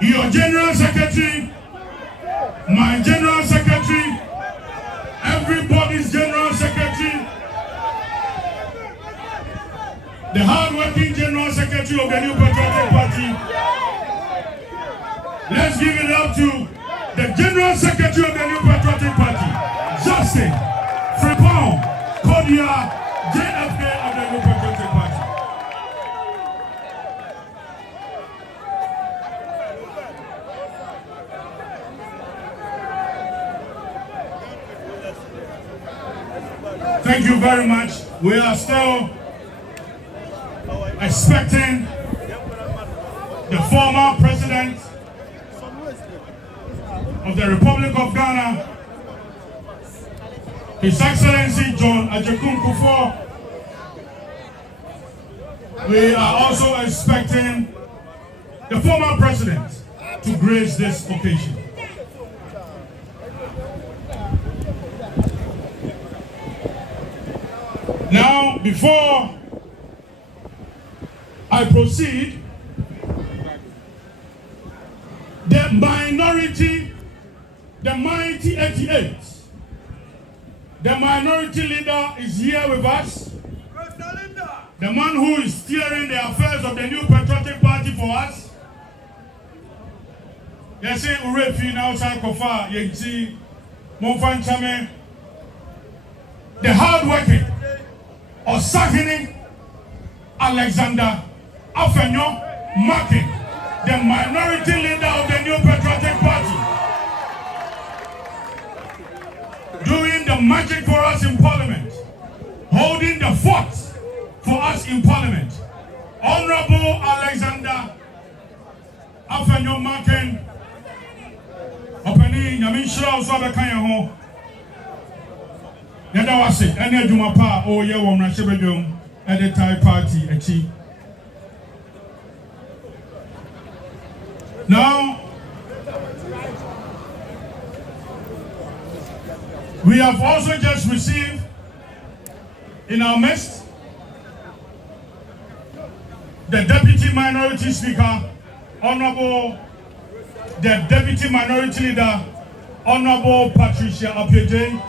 your General Secretary, my General Secretary, everybody's General Secretary, the hard-working General Secretary of the new Patriotic Party. Let's give it up to the General Secretary of the new Patriotic Party, Justin Frimpong Kodia, JFK of the new Patriotic Party. Thank you very much. We are still expecting the former president of the Republic of Ghana, His Excellency John Agyekum Kufuor. We are also expecting the former president to grace this occasion. Now, before I proceed, the minority, the mighty 88, the minority leader is here with us. The man who is steering the affairs of the new Patriotic Party for us. They say, Urefi now Sankofa, Yenti, Monfanchame, the hard-working Osahini Alexander Afenyo-Markin, the minority leader of the new Patriotic Party, doing the magic for us in Parliament, holding the fort for us in Parliament. Honorable Alexander Afenyo-Markin, opening Yamishra Oswabekanya. Yada wase ene adwuma pa o ye wo mra hyebedwom at the Thai party achi. Now we have also just received in our midst the Deputy Minority Speaker, Honorable the Deputy Minority Leader, Honorable Patricia Appiah.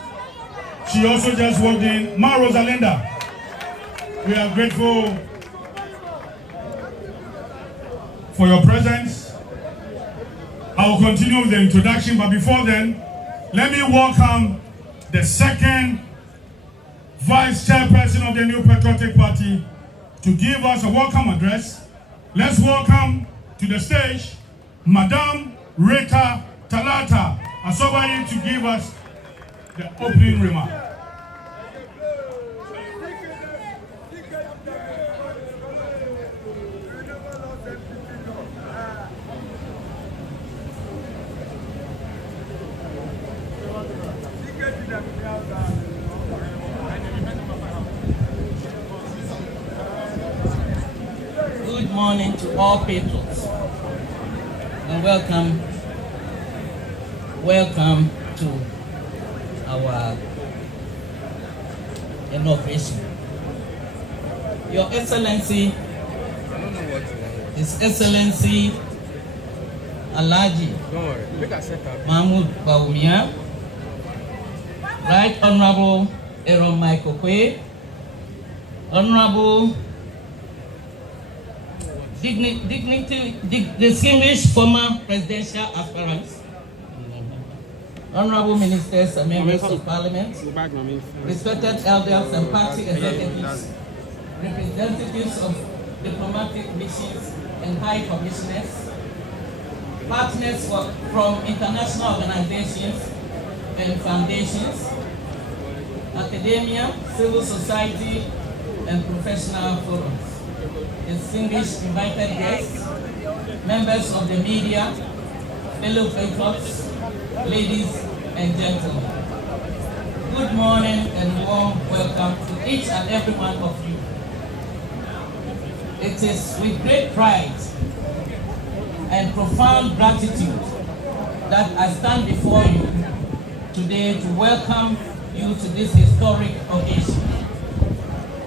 She also just walked in. Ma Rosalinda, we are grateful for your presence. I will continue with the introduction, but before then, let me welcome the second Vice Chairperson of the new Patriotic Party to give us a welcome address. Let's welcome to the stage Madame Rita Talata Asobani to give us the opening remark. Good morning to all people and welcome to our inauguration. Your Excellency, His Excellency Alhaji Mahamudu Bawumia, Right Honorable Aaron Michael Kwe, Honorable distinguished former presidential aspirants, Honorable Ministers and Members of Parliament, respected elders and party executives, representatives of diplomatic missions and high commissioners, partners from international organizations and foundations, academia, civil society, and professional forums, distinguished invited guests, members of the media, fellow patriots, ladies and gentlemen. Good morning and warm welcome to each and every one of you. It is with great pride and profound gratitude that I stand before you today to welcome you to this historic occasion,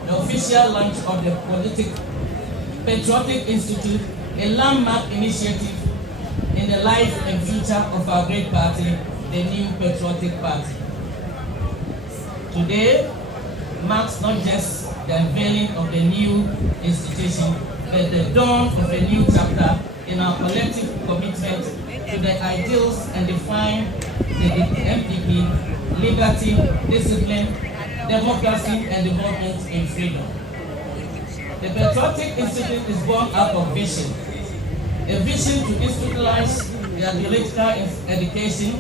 the official launch of the Patriotic Institute, a landmark initiative in the life and future of our great party, the New Patriotic Party. Today marks not just the unveiling of the new institution, but the dawn of a new chapter in our collective commitment to the ideals and define the NPP: liberty, discipline, democracy, and development in freedom. The Patriotic Institute is born out of vision, a vision to institutionalize the ideological education,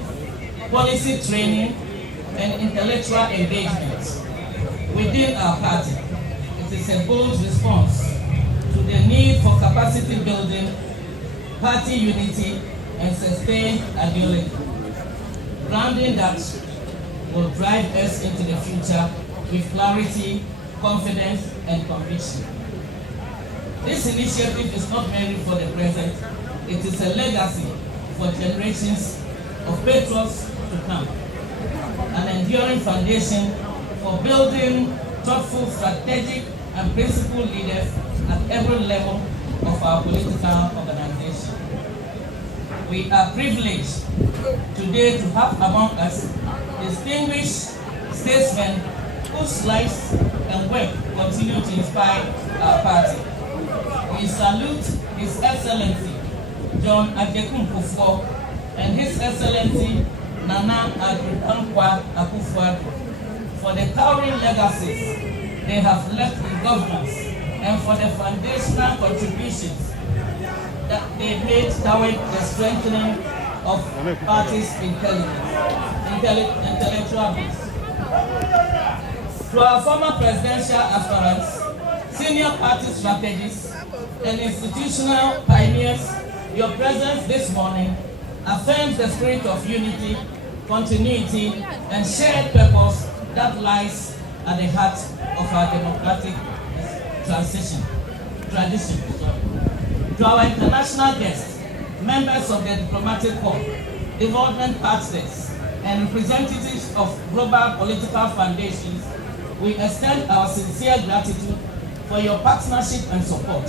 policy training, and intellectual engagement within our party. It is a bold response to the need for capacity building, party unity, and sustained ideology, grounding that will drive us into the future with clarity, confidence, and conviction. This initiative is not merely for the present, it is a legacy for generations of patriots to come, an enduring foundation for building thoughtful, strategic, and principled leaders at every level of our political organization. We are privileged today to have among us distinguished statesmen whose lives and work continue to inspire our party. We salute His Excellency John Agyekum Kufuor and His Excellency Nana Addo Dankwa Akufo-Addo for the towering legacies they have left in governance and for the foundational contributions that they made toward the strengthening of party's intellectual base. To our former presidential aspirants, senior party strategists, and institutional pioneers, your presence this morning affirms the spirit of unity, continuity, and shared purpose that lies at the heart of our democratic tradition. To our international guests, members of the diplomatic corps, development partners, and representatives of global political foundations, we extend our sincere gratitude for your partnership and support.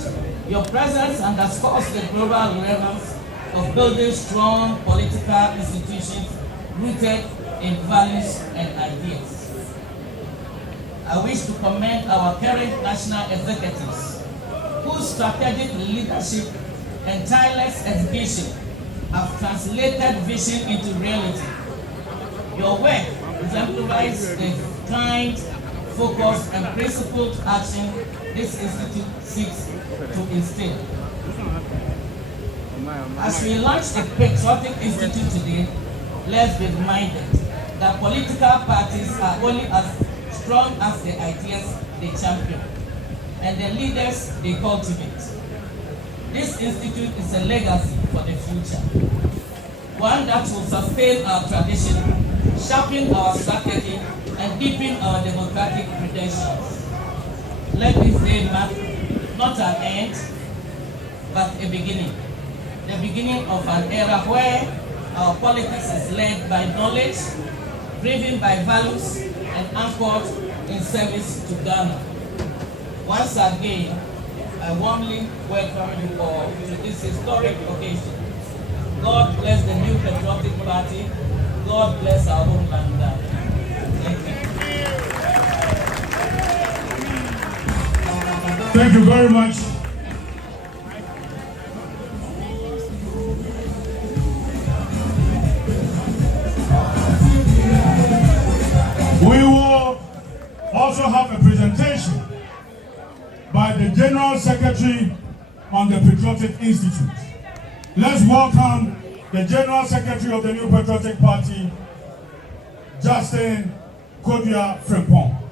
Your presence underscores the global relevance of building strong political institutions rooted in values and ideas. I wish to commend our current national executives, whose strategic leadership and tireless execution have translated vision into reality. Your work exemplifies the kind, focused, and principled action this institute seeks to instill. As we launch the Patriotic Institute today, let's be reminded that political parties are only as strong as the ideas they champion and the leaders they cultivate. This institute is a legacy for the future, one that will sustain our tradition, sharpen our strategy, and deepen our democratic credentials. Let this day mark not an end, but a beginning. The beginning of an era where our politics is led by knowledge, driven by values, and anchored in service to Ghana. Once again, I warmly welcome you all to this historic occasion. God bless the New Patriotic Party. God bless our homeland. Thank you. Thank you very much. We will also have a presentation by the General Secretary on the Patriotic Institute. Let's welcome the General Secretary of the New Patriotic Party, Justin Kodia Frimpong.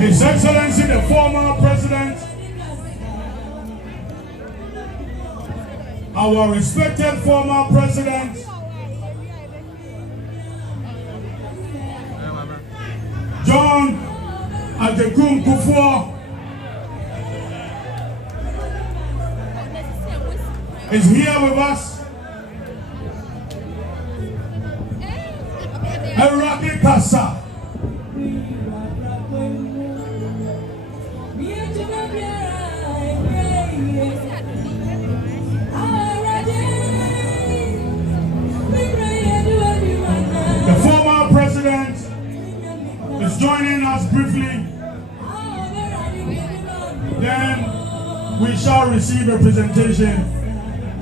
His Excellency, the former President, our respected former President, John Agyekum Kufuor, is here with us. Eradi Kasa. The former president is joining us briefly. Then we shall receive a presentation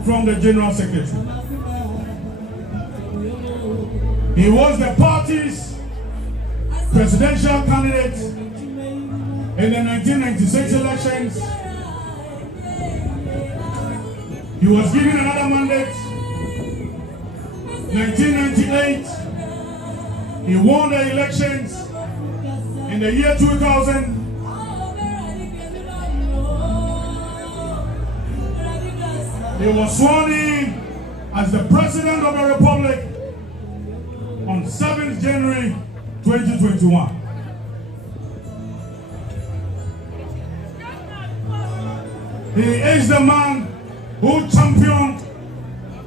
from the General Secretary. He was the party's presidential candidate in the 1996 elections. He was given another mandate. 1998, he won the elections. In the year 2000, he was sworn in as the President of the Republic on 7th January 2021. He is the man who championed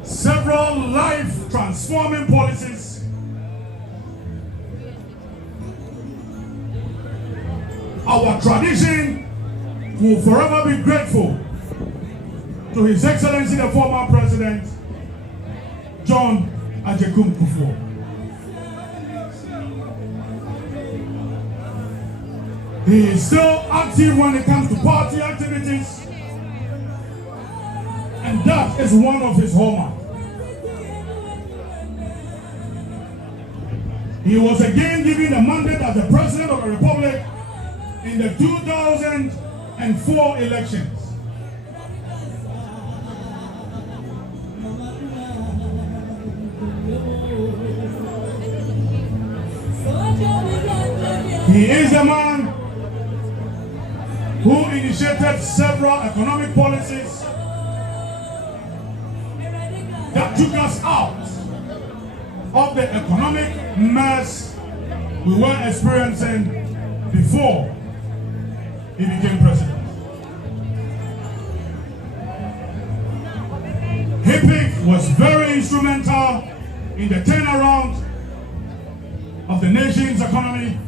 several life-transforming policies. Our tradition will forever be grateful to His Excellency the former President, John Agyekum Kufuor. He is still active when it comes to party activities, and that is one of his hallmarks. He was again given a mandate as the President of the Republic in the 2004 elections. He is a man who initiated several economic policies that took us out of the economic mess we were experiencing before he became president. HIPIC was very instrumental in the turnaround of the nation's economy.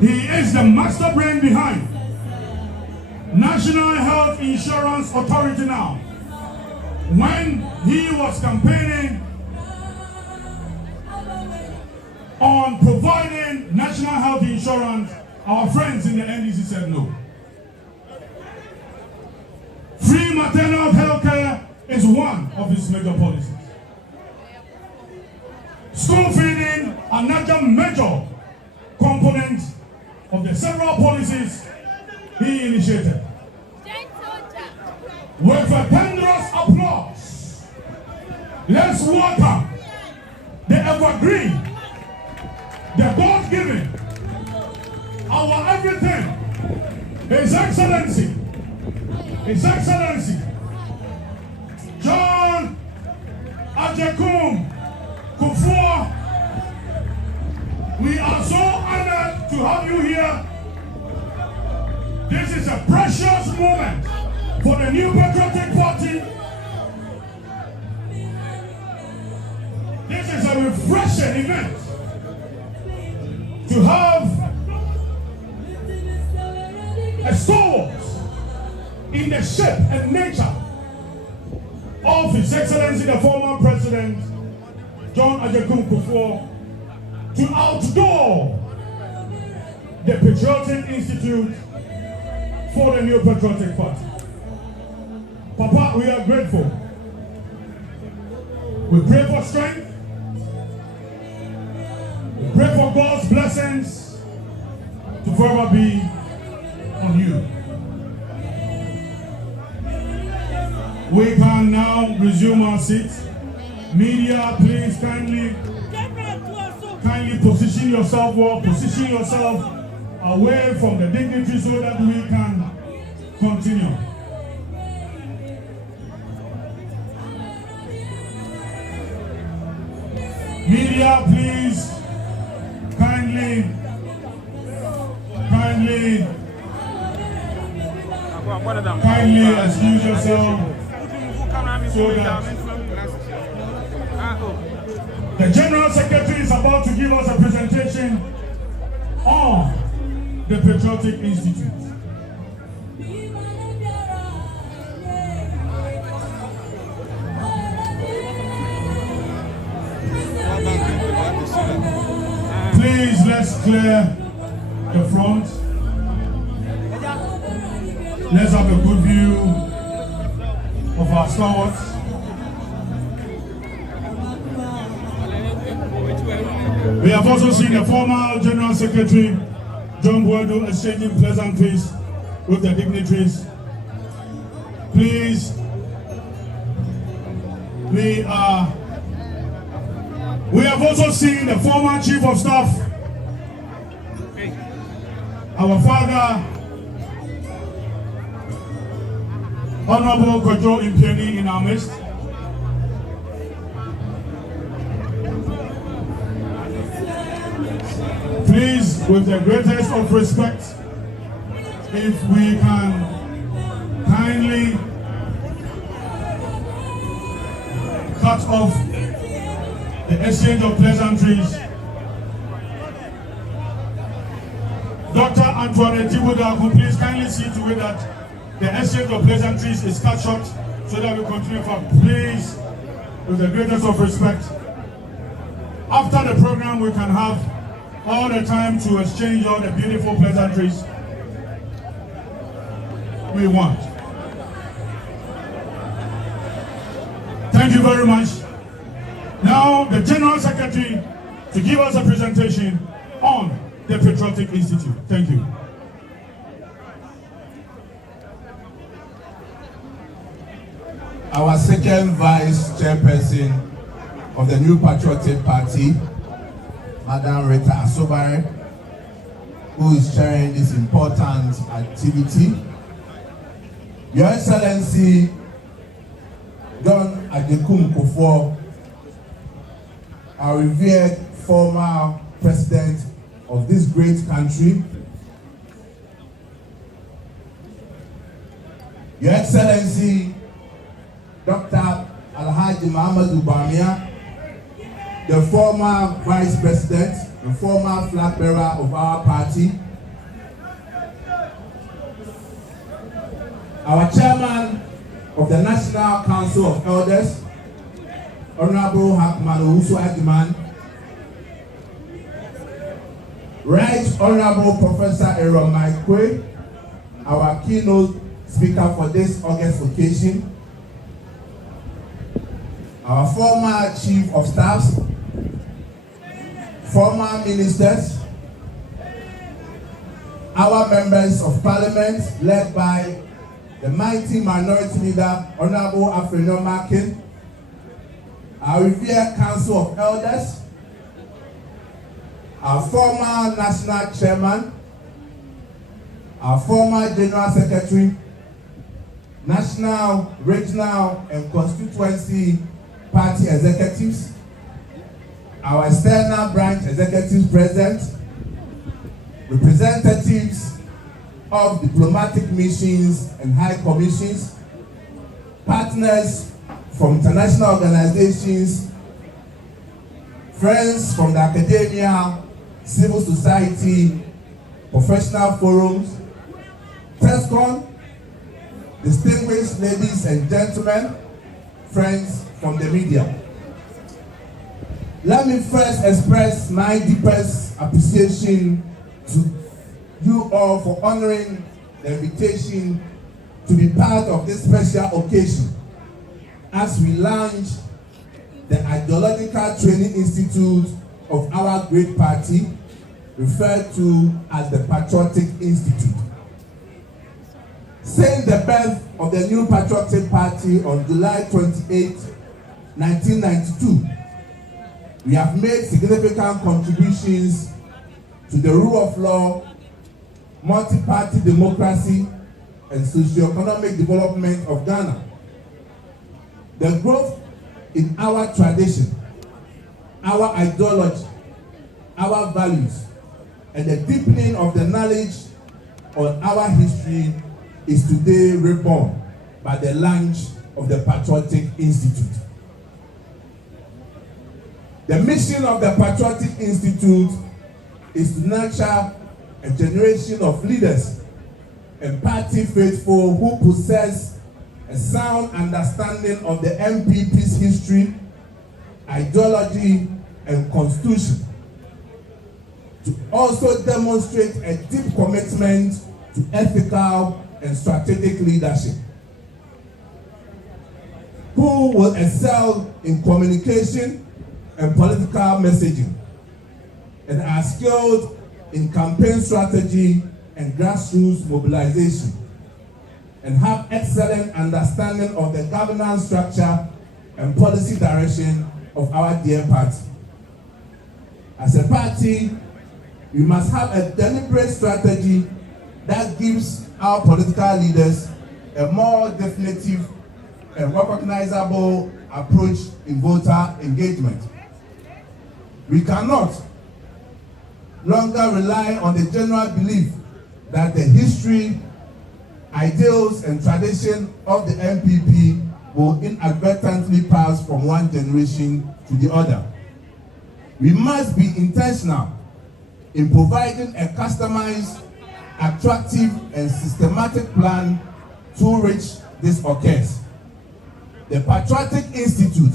He is the master brain behind National Health Insurance Authority now. When he was campaigning on providing national health insurance, our friends in the NDC said no. Free maternal health care is one of his major policies. School feeding, another major component of the several policies he initiated. With a thunderous applause, let's welcome the evergreen, the God-given, our everything, His Excellency, John Agyekum Kufuor. We are so honored to have you here. This is a precious moment for the new Patriotic Party. This is a refreshing event to have a stalwart in the shape and nature of His Excellency the former President John Agyekum Kufuor to outdoor the Patriotic Institute for the new Patriotic Party. Papa, we are grateful. We pray for strength. We pray for God's blessings to forever be on you. We can now resume our seats. Media, please kindly position yourself well, position yourself away from the dignitary so that we can continue. Media, please kindly excuse yourself so that the General Secretary is about to give us a presentation on the Patriotic Institute. Please, let's clear the front. Let's have a good view of our stalwarts. We have also seen the former General Secretary, John Agyekum, exchanging pleasantries with the dignitaries. Please, we have also seen the former Chief of Staff, our father, Honorable Kojo Impiani, in our midst. Please, with the greatest of respect, if we can kindly cut off the exchange of pleasantries. Dr. Antoinette Jibuda, please kindly see to it that the exchange of pleasantries is cut short so that we continue for, please, with the greatest of respect. After the program, we can have all the time to exchange all the beautiful pleasantries we want. Thank you very much. Now, the General Secretary to give us a presentation on the Patriotic Institute. Thank you. Our second Vice Chairperson of the new Patriotic Party, Madam Rita Asobare, who is chairing this important activity. Your Excellency, John Agyekum Kufuor, our revered former president of this great country. Your Excellency, Dr. Alhaji Mahamudu Bawumia, the former Vice President, the former flag bearer of our party, our Chairman of the National Council of Elders, Honorable Mahamudu Bawumia, Right Honorable Professor Aaron Maikwe, our keynote speaker for this August occasion, our former Chief of Staffs, former ministers, our members of Parliament led by the mighty Minority Leader, Honorable Afenyo-Markin, our revered Council of Elders, our former National Chairman, our former General Secretary, National, Regional, and Constituency Party Executives, our external branch executives present, representatives of diplomatic missions and high commissions, partners from international organizations, friends from the academia, civil society, professional forums, TESCON, distinguished ladies and gentlemen, friends from the media. Let me first express my deepest appreciation to you all for honoring the invitation to be part of this special occasion as we launch the Ideological Training Institute of our great party, referred to as the Patriotic Institute. Since the birth of the new Patriotic Party on July 28, 1992, we have made significant contributions to the rule of law, multi-party democracy, and socio-economic development of Ghana. The growth in our tradition, our ideology, our values, and the deepening of the knowledge on our history is today reborn by the launch of the Patriotic Institute. The mission of the Patriotic Institute is to nurture a generation of leaders and party faithful who possess a sound understanding of the NPP's history, ideology, and constitution, to also demonstrate a deep commitment to ethical and strategic leadership, who will excel in communication and political messaging, and are skilled in campaign strategy and grassroots mobilization, and have excellent understanding of the governance structure and policy direction of our dear party. As a party, we must have a deliberate strategy that gives our political leaders a more definitive and recognizable approach in voter engagement. We cannot longer rely on the general belief that the history, ideals, and tradition of the NPP will inadvertently pass from one generation to the other. We must be intentional in providing a customized, attractive, and systematic plan through which this occurs. The Patriotic Institute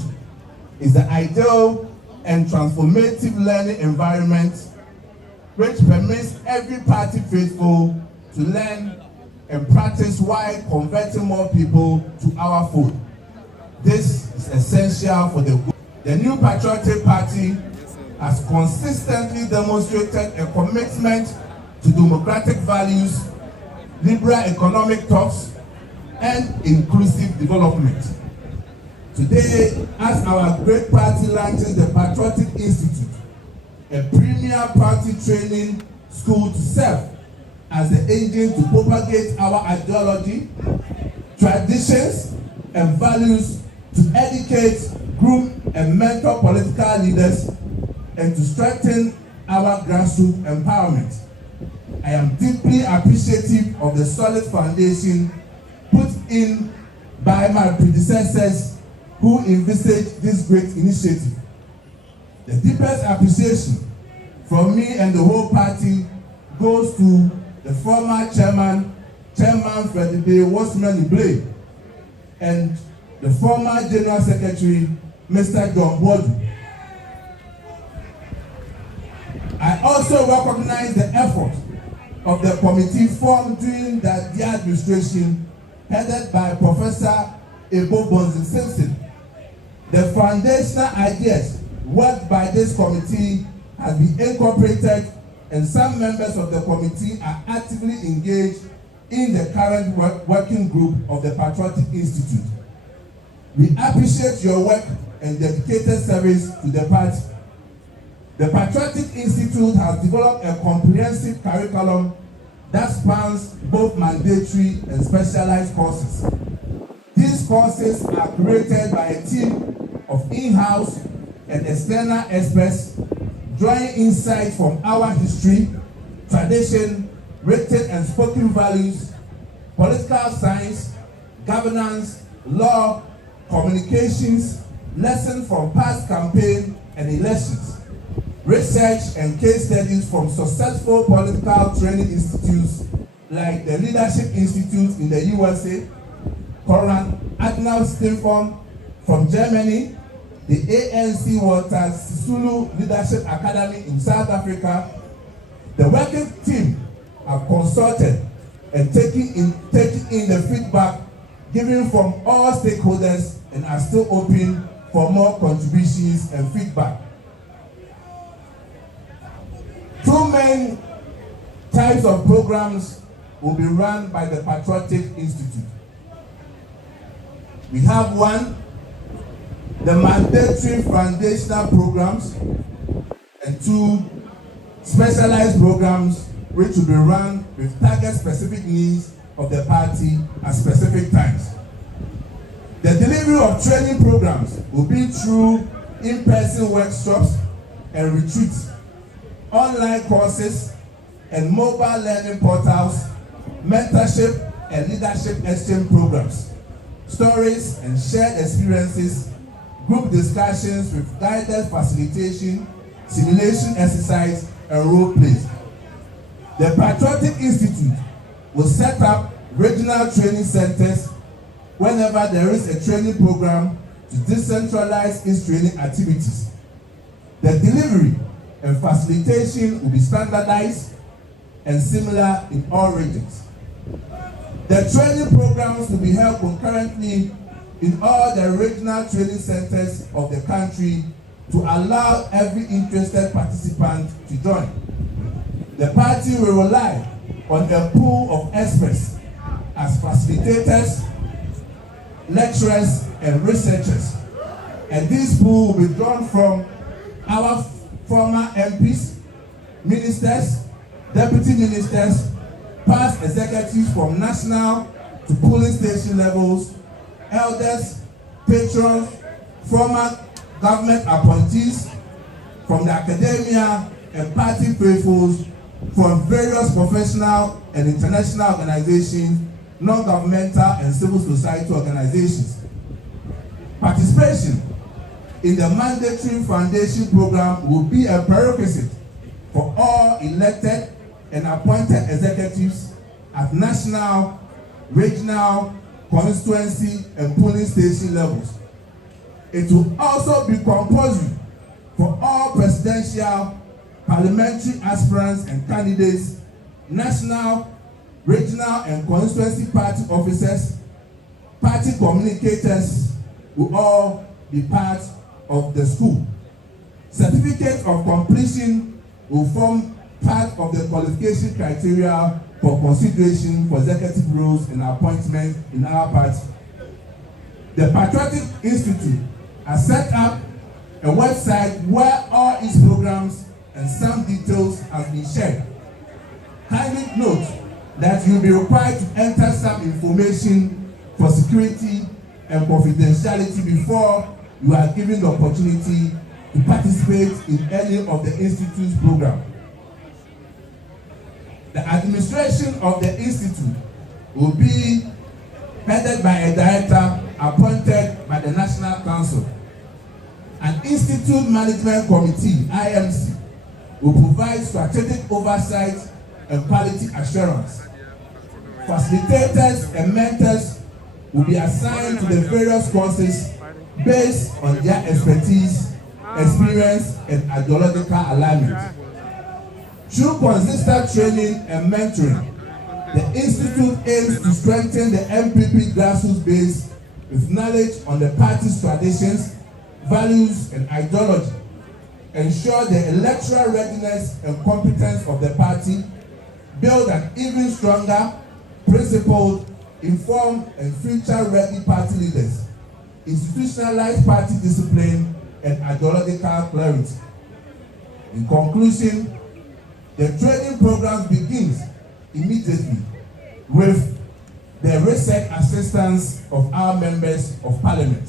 is the ideal and transformative learning environment which permits every party faithful to learn and practice while converting more people to our fold. This is essential for the good. The new Patriotic Party has consistently demonstrated a commitment to democratic values, liberal economic thoughts, and inclusive development. Today, as our great party launches the Patriotic Institute, a premier party training school to serve as the engine to propagate our ideology, traditions, and values, to educate, groom, and mentor political leaders, and to strengthen our grassroots empowerment. I am deeply appreciative of the solid foundation put in by my predecessors who envisaged this great initiative. The deepest appreciation from me and the whole party goes to the former Chairman Frederick Wosman, and the former General Secretary, Mr. John Agyekum. I also recognize the effort of the committee formed during the administration headed by Professor Ebo Bonzi Simpson. The foundational ideas worked by this committee has been incorporated, and some members of the committee are actively engaged in the current working group of the Patriotic Institute. We appreciate your work and dedicated service to the party. The Patriotic Institute has developed a comprehensive curriculum that spans both mandatory and specialized courses. These courses are created by a team of in-house and external experts, drawing insight from our history, tradition, written and spoken values, political science, governance, law, communications, lessons from past campaigns and elections, research and case studies from successful political training institutes like the Leadership Institute in the USA, Konrad Adenauer Stiftung from Germany, the ANC Walter Sisulu Leadership Academy in South Africa. The working team have consulted and taken in the feedback given from all stakeholders and are still open for more contributions and feedback. Two main types of programs will be run by the Patriotic Institute. We have one, the mandatory foundational programs, and two, specialized programs which will be run with target-specific needs of the party at specific times. The delivery of training programs will be through in-person workshops and retreats, online courses, and mobile learning portals, mentorship and leadership exchange programs, stories and shared experiences, group discussions with guided facilitation, simulation exercise, and role plays. The Patriotic Institute will set up regional training centers whenever there is a training program to decentralize its training activities. The delivery and facilitation will be standardized and similar in all regions. The training programs will be held concurrently in all the regional training centers of the country to allow every interested participant to join. The party will rely on a pool of experts as facilitators, lecturers, and researchers. And this pool will be drawn from our former MPs, ministers, deputy ministers, past executives from national to polling station levels, elders, patrons, former government appointees, from the academia and party faithfuls, from various professional and international organizations, non-governmental and civil society organizations. Participation in the mandatory foundation program will be a prerequisite for all elected and appointed executives at national, regional, constituency, and polling station levels. It will also be compulsory for all presidential, parliamentary aspirants and candidates, national, regional, and constituency party officers, party communicators will all be part of the school. Certificate of completion will form part of the qualification criteria for consideration for executive roles and appointment in our party. The Patriotic Institute has set up a website where all its programs and some details have been shared. Kindly note that you'll be required to enter some information for security and confidentiality before you are given the opportunity to participate in any of the Institute's program. The administration of the Institute will be headed by a director appointed by the National Council. An Institute Management Committee, IMC, will provide strategic oversight and quality assurance. Facilitators and mentors will be assigned to the various courses based on their expertise, experience, and ideological alignment. Through consistent training and mentoring, the Institute aims to strengthen the NPP grassroots base with knowledge on the party's traditions, values, and ideology, ensure the electoral readiness and competence of the party, build an even stronger, principled, informed, and future-ready party leaders, institutionalize party discipline, and ideological clarity. In conclusion, the training program begins immediately with the research assistance of our members of parliament.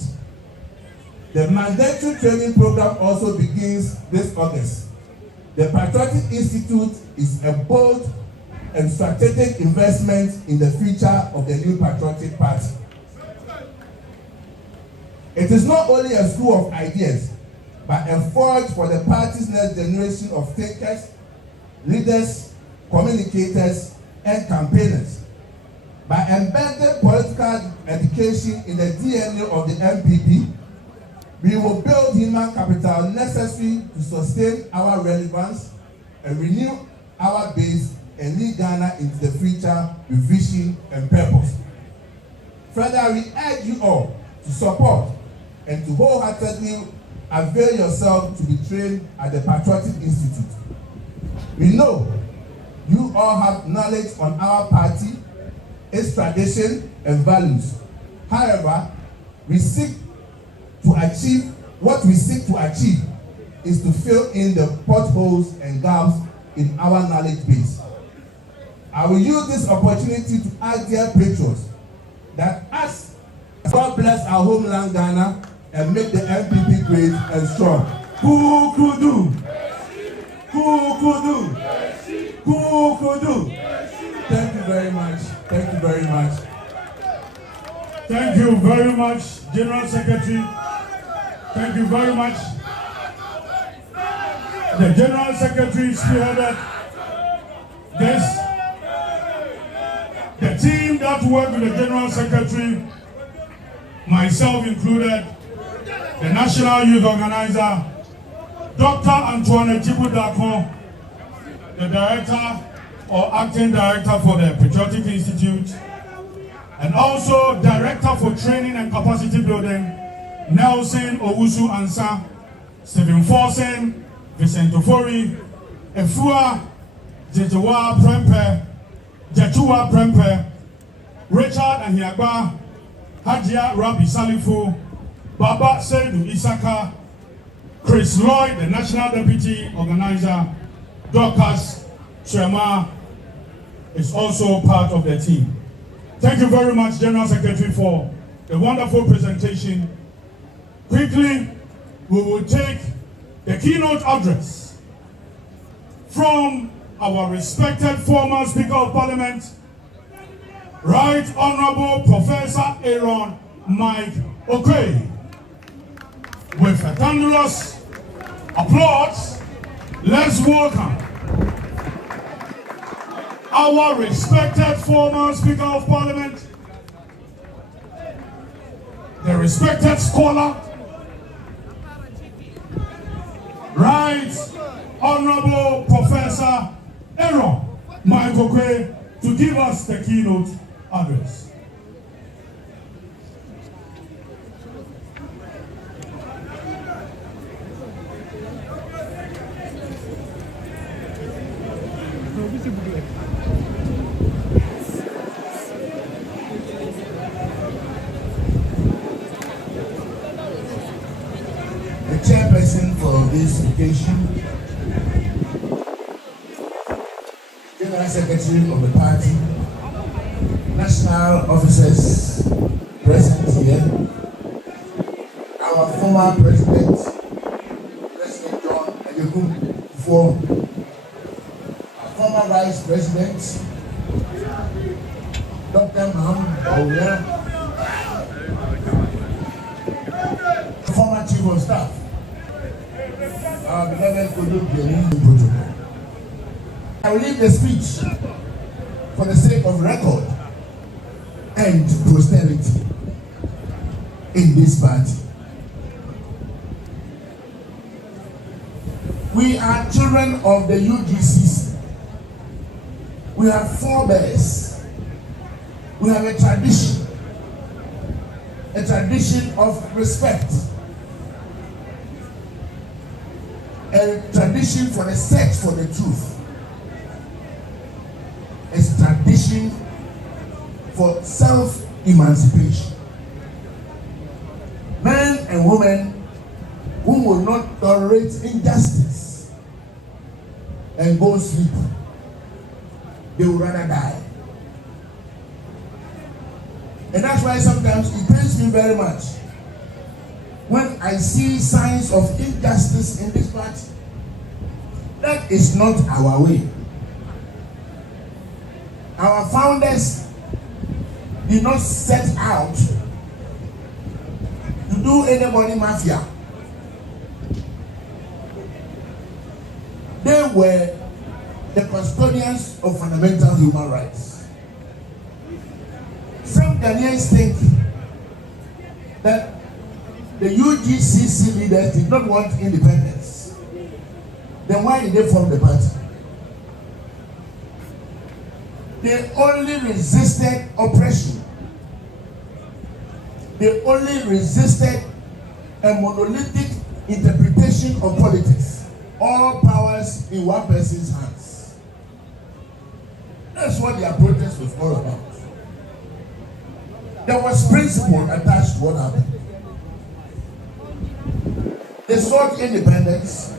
The mandatory training program also begins this August. The Patriotic Institute is a bold and strategic investment in the future of the new Patriotic Party. It is not only a school of ideas, but a forge for the party's next generation of thinkers, leaders, communicators, and campaigners. By embedding political education in the DNA of the NPP, we will build human capital necessary to sustain our relevance and renew our base and lead Ghana into the future with vision and purpose. Further, we urge you all to support and to wholeheartedly avail yourself to be trained at the Patriotic Institute. We know you all have knowledge on our party, its tradition and values. However, what we seek to achieve is to fill in the potholes and gaps in our knowledge base. I will use this opportunity to ask dear patrons that as God bless our homeland Ghana and make the NPP great and strong. Kukudu. Kukudu. Kukudu. Thank you very much. Thank you very much. Thank you very much, General Secretary. Thank you very much. The General Secretary spearheaded this. The team that worked with the General Secretary, myself included, the National Youth Organizer, Dr. Antoine Chibudako, the Director or Acting Director for the Patriotic Institute, and also Director for Training and Capacity Building, Nelson Owusu Ansa, Stephen Forsen, Vincent Ofori, Efua Jetua Prempe, Richard Ahiagba, Hajia Rabi Salifu, Baba Seidu Isaka, Chris Lloyd, the National Deputy Organizer, Dorcas Trema is also part of the team. Thank you very much, General Secretary, for a wonderful presentation. Quickly, we will take the keynote address from our respected former Speaker of Parliament, Right Honorable Professor Aaron Mike Okwe. With a thunderous applause, let's welcome our respected former Speaker of Parliament, the respected scholar, Right Honorable Professor Aaron Mike Okwe, to give us the keynote address. The chairperson for this occasion, General Secretary of the party, national officers present here, our former President John Agyekum Kufuor, our former Vice President, Dr. Mahamudu Bawumia, former Chief of Staff, our beloved protocol. I will leave the speech for the sake of record and posterity in this party. We are children of the UGCC. We have forebears. We have a tradition of respect, a tradition for the search for the truth, a tradition for self-emancipation. Men and women who will not tolerate injustice and go sleep, they would rather die. And that's why sometimes it pains me very much when I see signs of injustice in this party. That is not our way. Our founders did not set out to do anybody mafia. They were the custodians of fundamental human rights. Some Ghanaians think that the UGCC leaders did not want independence. Then why did they form the party? They only resisted oppression. They only resisted a monolithic interpretation of politics. All powers in one person's hands. That's what their protest was all about. There was principle attached to what happened. They sought independence.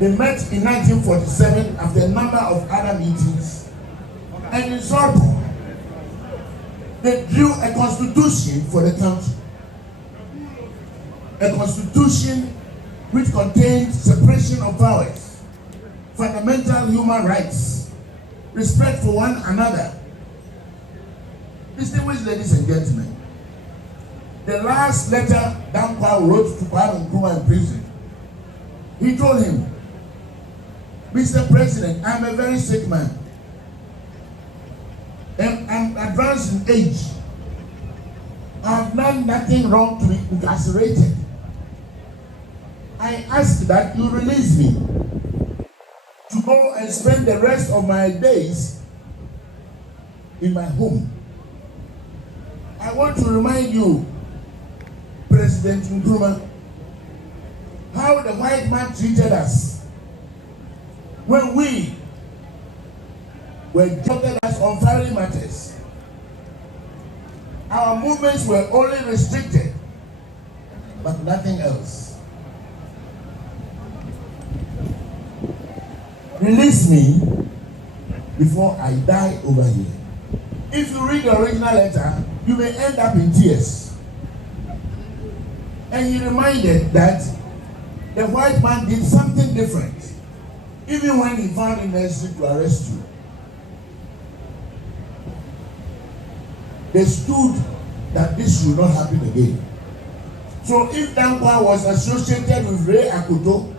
They met in 1947 after a number of other meetings. And in short, they drew a constitution for the country. A constitution which contained separation of powers, fundamental human rights, respect for one another. Distinguished ladies and gentlemen, the last letter Dankwa wrote to Kufuor Nkrumah in prison, he told him, Mr. President, I'm a very sick man. I'm advanced in age. I've done nothing wrong to be incarcerated. I ask that you release me to go and spend the rest of my days in my home. I want to remind you, President Nkrumah, how the white man treated us when we were judged us on family matters. Our movements were only restricted, but nothing else. Release me before I die over here. If you read the original letter, you may end up in tears. And he reminded that the white man did something different, even when he found it necessary to arrest you. They stood that this should not happen again. So if Dankwa was associated with Ray Akoto,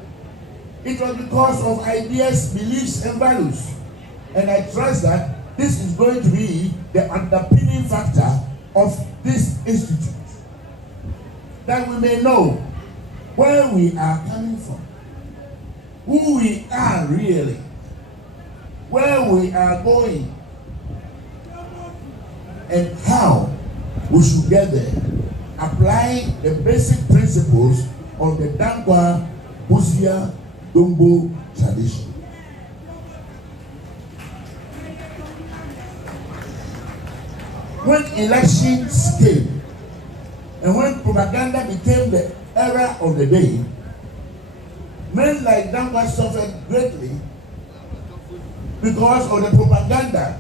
it was because of ideas, beliefs, and values. And I trust that this is going to be the underpinning factor of this institute. That we may know where we are coming from, who we are really, where we are going, and how we should get there, applying the basic principles of the Dankwa Busia Dombo tradition. When elections came and when propaganda became the era of the day, men like Dankwa suffered greatly because of the propaganda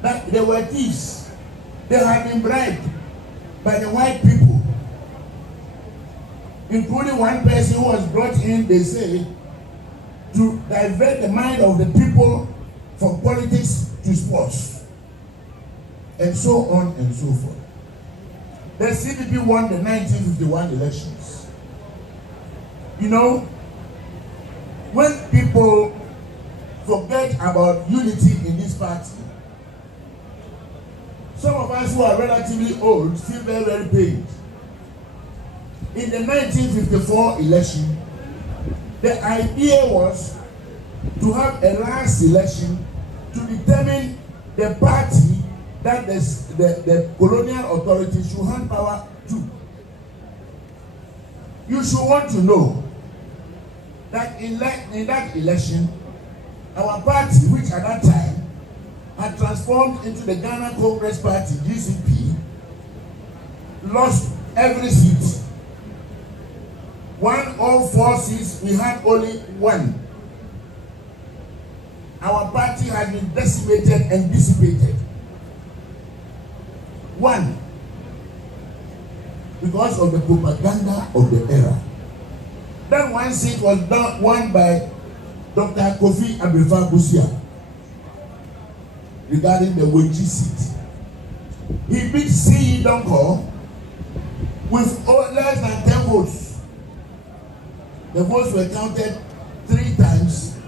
that they were thieves. They had been bribed by the white people, including one person who was brought in, they say, to divert the mind of the people from politics to sports, and so on and so forth. The CPP won the 1951 elections. You know, when people forget about unity in this party, some of us who are relatively old feel very, very pained. In the 1954 election, the idea was to have a last election to determine the party that the colonial authorities should hand power to. You should want to know that in that election, our party, which at that time had transformed into the Ghana Congress Party, GCP, lost every seat. One of 4 seats, we had only one. Our party had been decimated and dissipated. One, because of the propaganda of the era. That one seat was won by Dr. Kofi Abdul-Busia regarding the Wenchi seat. He beat C.E. Donko with less than 10 votes. The votes were counted 3 times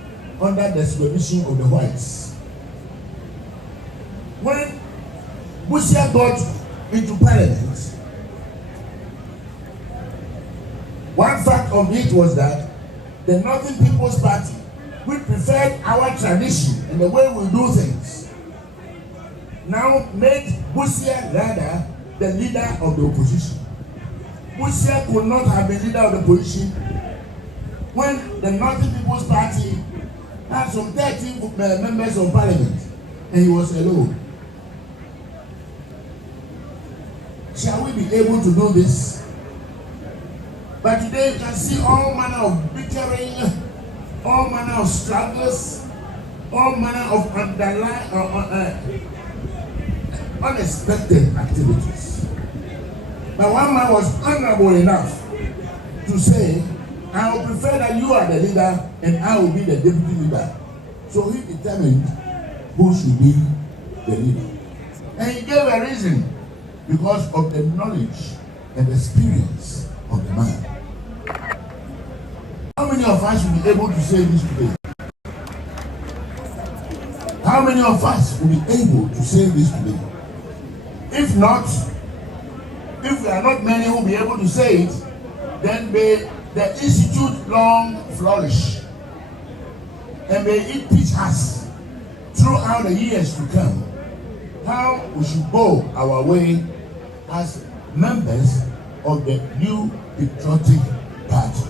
under the supervision of the whites. When Busia got into parliament, one fact of it was that the Northern People's Party, which preferred our tradition and the way we do things, now made Busia rather the leader of the opposition. Busia could not have been leader of the opposition when the Northern People's Party had some 13 members of parliament and he was alone. Shall we be able to do this? But today you can see all manner of bickering, all manner of struggles, all manner of unexpected activities. But one man was honorable enough to say, I will prefer that you are the leader and I will be the deputy leader. So he determined who should be the leader. And he gave a reason, because of the knowledge and experience of the man. How many of us will be able to say this today? How many of us will be able to say this today? If not, if we are not many who will be able to say it, then may the institute long flourish, and may it teach us throughout the years to come how we should go our way as members of the new Patriotic Party.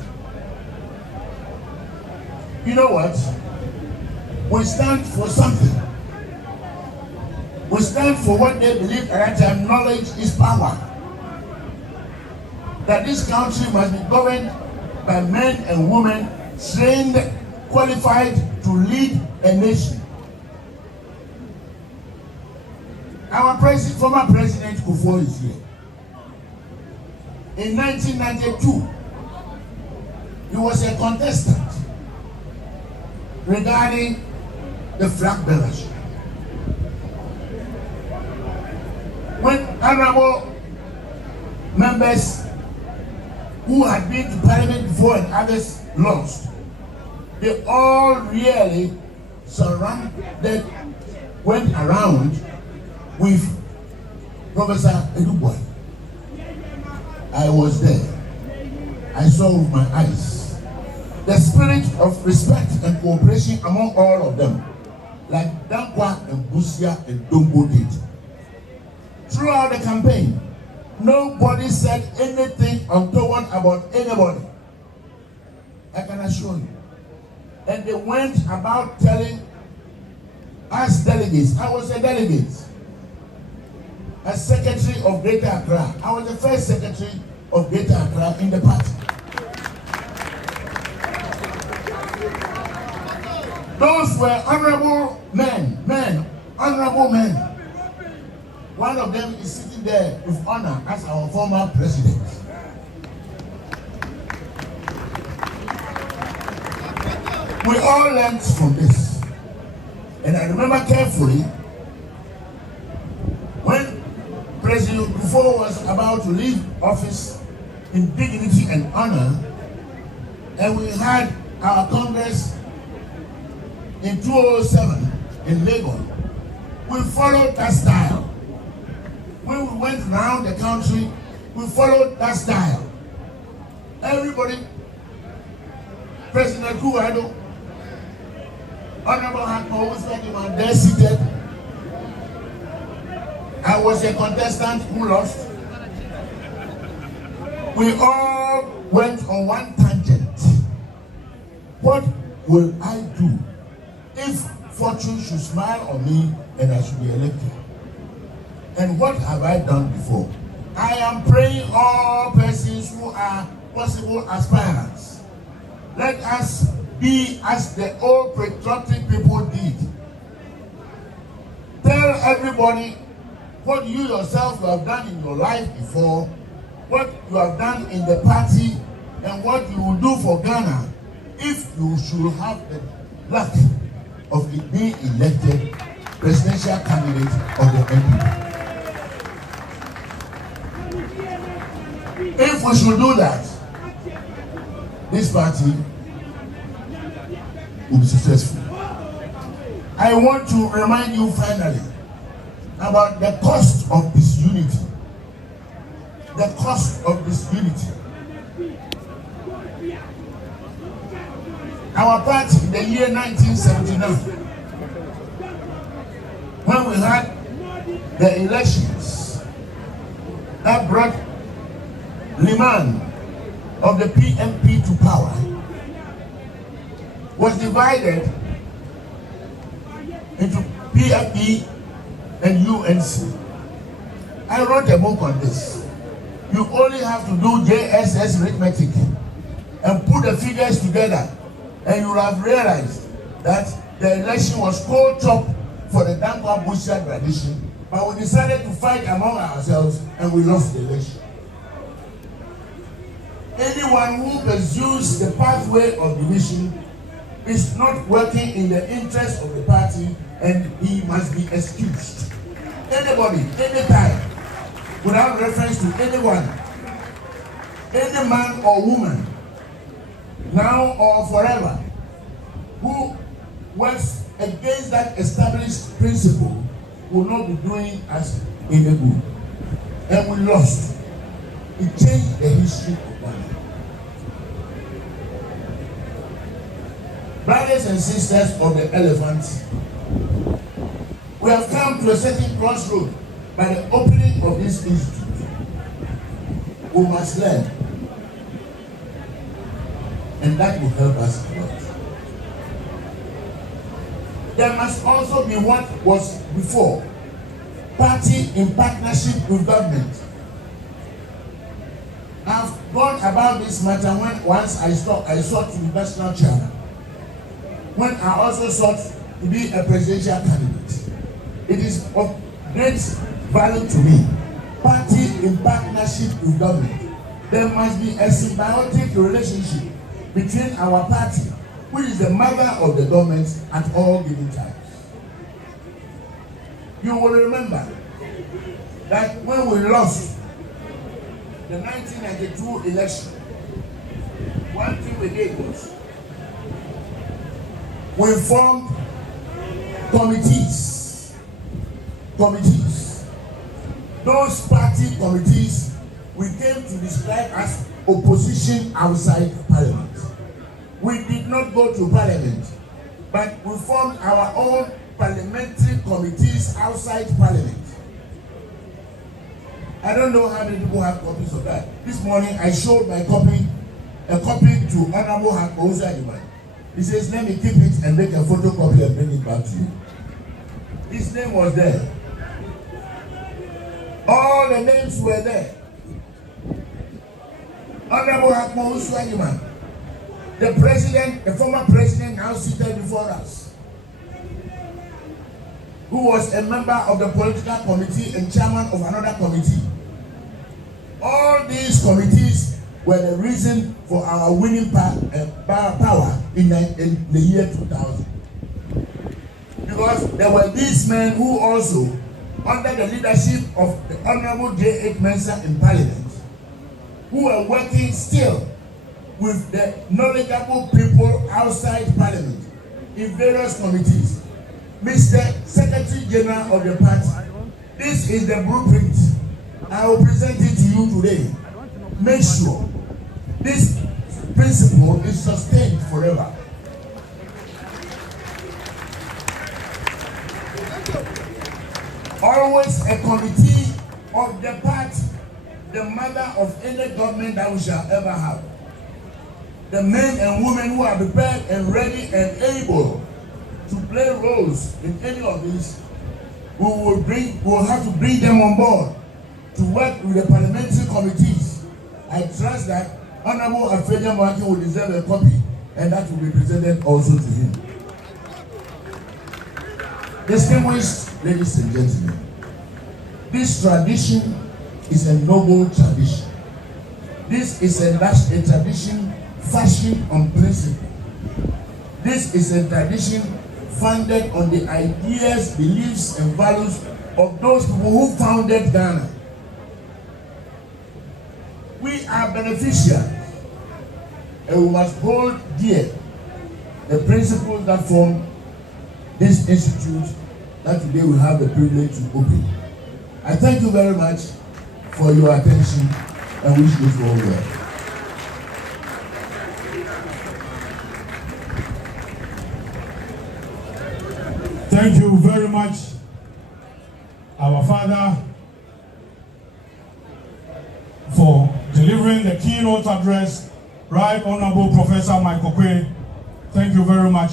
You know what? We stand for something. We stand for what they believe at that time: knowledge is power. That this country must be governed by men and women trained, qualified to lead a nation. Our former President Kufuor is here. In 1992, he was a contestant regarding the flag bearers. When honorable members who had been to Parliament before and others lost, they all really went around with Professor Eduboi. I was there. I saw with my eyes the spirit of respect and cooperation among all of them, like Dankwa and Busia and Dombo did. Throughout the campaign, nobody said anything untoward about anybody. I can assure you. And they went about telling us delegates. I was a delegate, as secretary of Greater Accra. I was the first secretary of Greater Accra in the party. Those were honorable men, honorable men. One of them is sitting there with honor as our former president. We all learned from this. And I remember carefully when President Kufuor was about to leave office in dignity and honor, and we had our Congress in 2007 in Lagos. We followed that style. When we went around the country, we followed that style. Everybody, President Kufuor, Honorable Hackman, there seated. I was a contestant who lost. We all went on one tangent. What will I do if fortune should smile on me and I should be elected? And what have I done before? I am praying all persons who are possible aspirants, let us be as the old patriotic people did. Tell everybody what you yourself have done in your life before, what you have done in the party, and what you will do for Ghana if you should have the luck of being elected presidential candidate of the NPP. If we should do that, this party will be successful. I want to remind you finally about the cost of disunity. The cost of disunity. Our party in the year 1979, when we had the elections that brought Liman of the PNP to power, was divided into PFP and UNC. I wrote a book on this. You only have to do JSS arithmetic and put the figures together, and you will have realized that the election was cold chop for the Dankwa Bushia tradition, but we decided to fight among ourselves and we lost the election. Anyone who pursues the pathway of division is not working in the interest of the party, and he must be excused. Anybody, anytime, without reference to anyone, any man or woman, now or forever, who works against that established principle will not be doing us any good. And we lost. It changed the history of Ghana. Brothers and sisters of the elephants, we have come to a certain crossroad by the opening of this institute. We must learn, and that will help us a lot. There must also be what was before, party in partnership with government. I've gone about this matter when once I sought to be national chairman, when I also sought to be a presidential candidate. It is of great value to me. Party in partnership with government. There must be a symbiotic relationship between our party, which is the mother of the government, at all given times. You will remember that when we lost the 1992 election, one thing we did was we formed committees. Those party committees we came to describe as opposition outside parliament. We did not go to parliament, but we formed our own parliamentary committees outside parliament. I don't know how many people have copies of that. This morning I showed my copy, a copy to Honorable Mahamudu Bawumia. He says, let me keep it and make a photocopy and bring it back to you. His name was there. All the names were there. Honorable Mahamudu Bawumia, the president, the former president now seated before us, who was a member of the political committee and chairman of another committee. All these committees were the reason for our winning power in the year 2000. Because there were these men who also, under the leadership of the Honorable J.H. Mensah in Parliament, who were working still with the knowledgeable people outside Parliament in various committees. Mr. Secretary General of the party, this is the blueprint. I will present it to you today. Make sure this principle is sustained forever. Always a committee of the party, the mother of any government that we shall ever have. The men and women who are prepared and ready and able to play roles in any of these, we will have to bring them on board to work with the parliamentary committees. I trust that Honorable Afenyo-Markin will deserve a copy, and that will be presented also to him. Distinguished ladies and gentlemen, this tradition is a noble tradition. This is a tradition fashioned on principle. This is a tradition founded on the ideas, beliefs, and values of those people who founded Ghana. We are beneficiaries, and we must hold dear the principles that form this institute that today we have the privilege to open. I thank you very much for your attention and wish you all well. Thank you very much, our father, for delivering the keynote address, Right Honorable Professor Michael Quay. Thank you very much.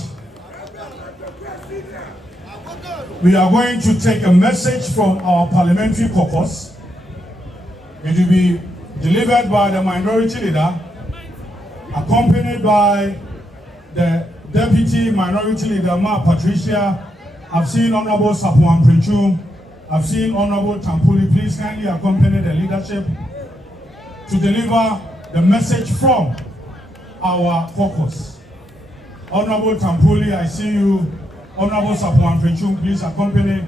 we are going to take a message from our parliamentary caucus. It will be delivered by the minority leader, accompanied by the deputy minority leader, Patricia. I've seen Honorable Sapuan Princhum. I've seen Honorable Tampuli. Please kindly accompany the leadership to deliver the message from our caucus. Honorable Tampuli, I see you. Honorable Sapuan Princhum, please accompany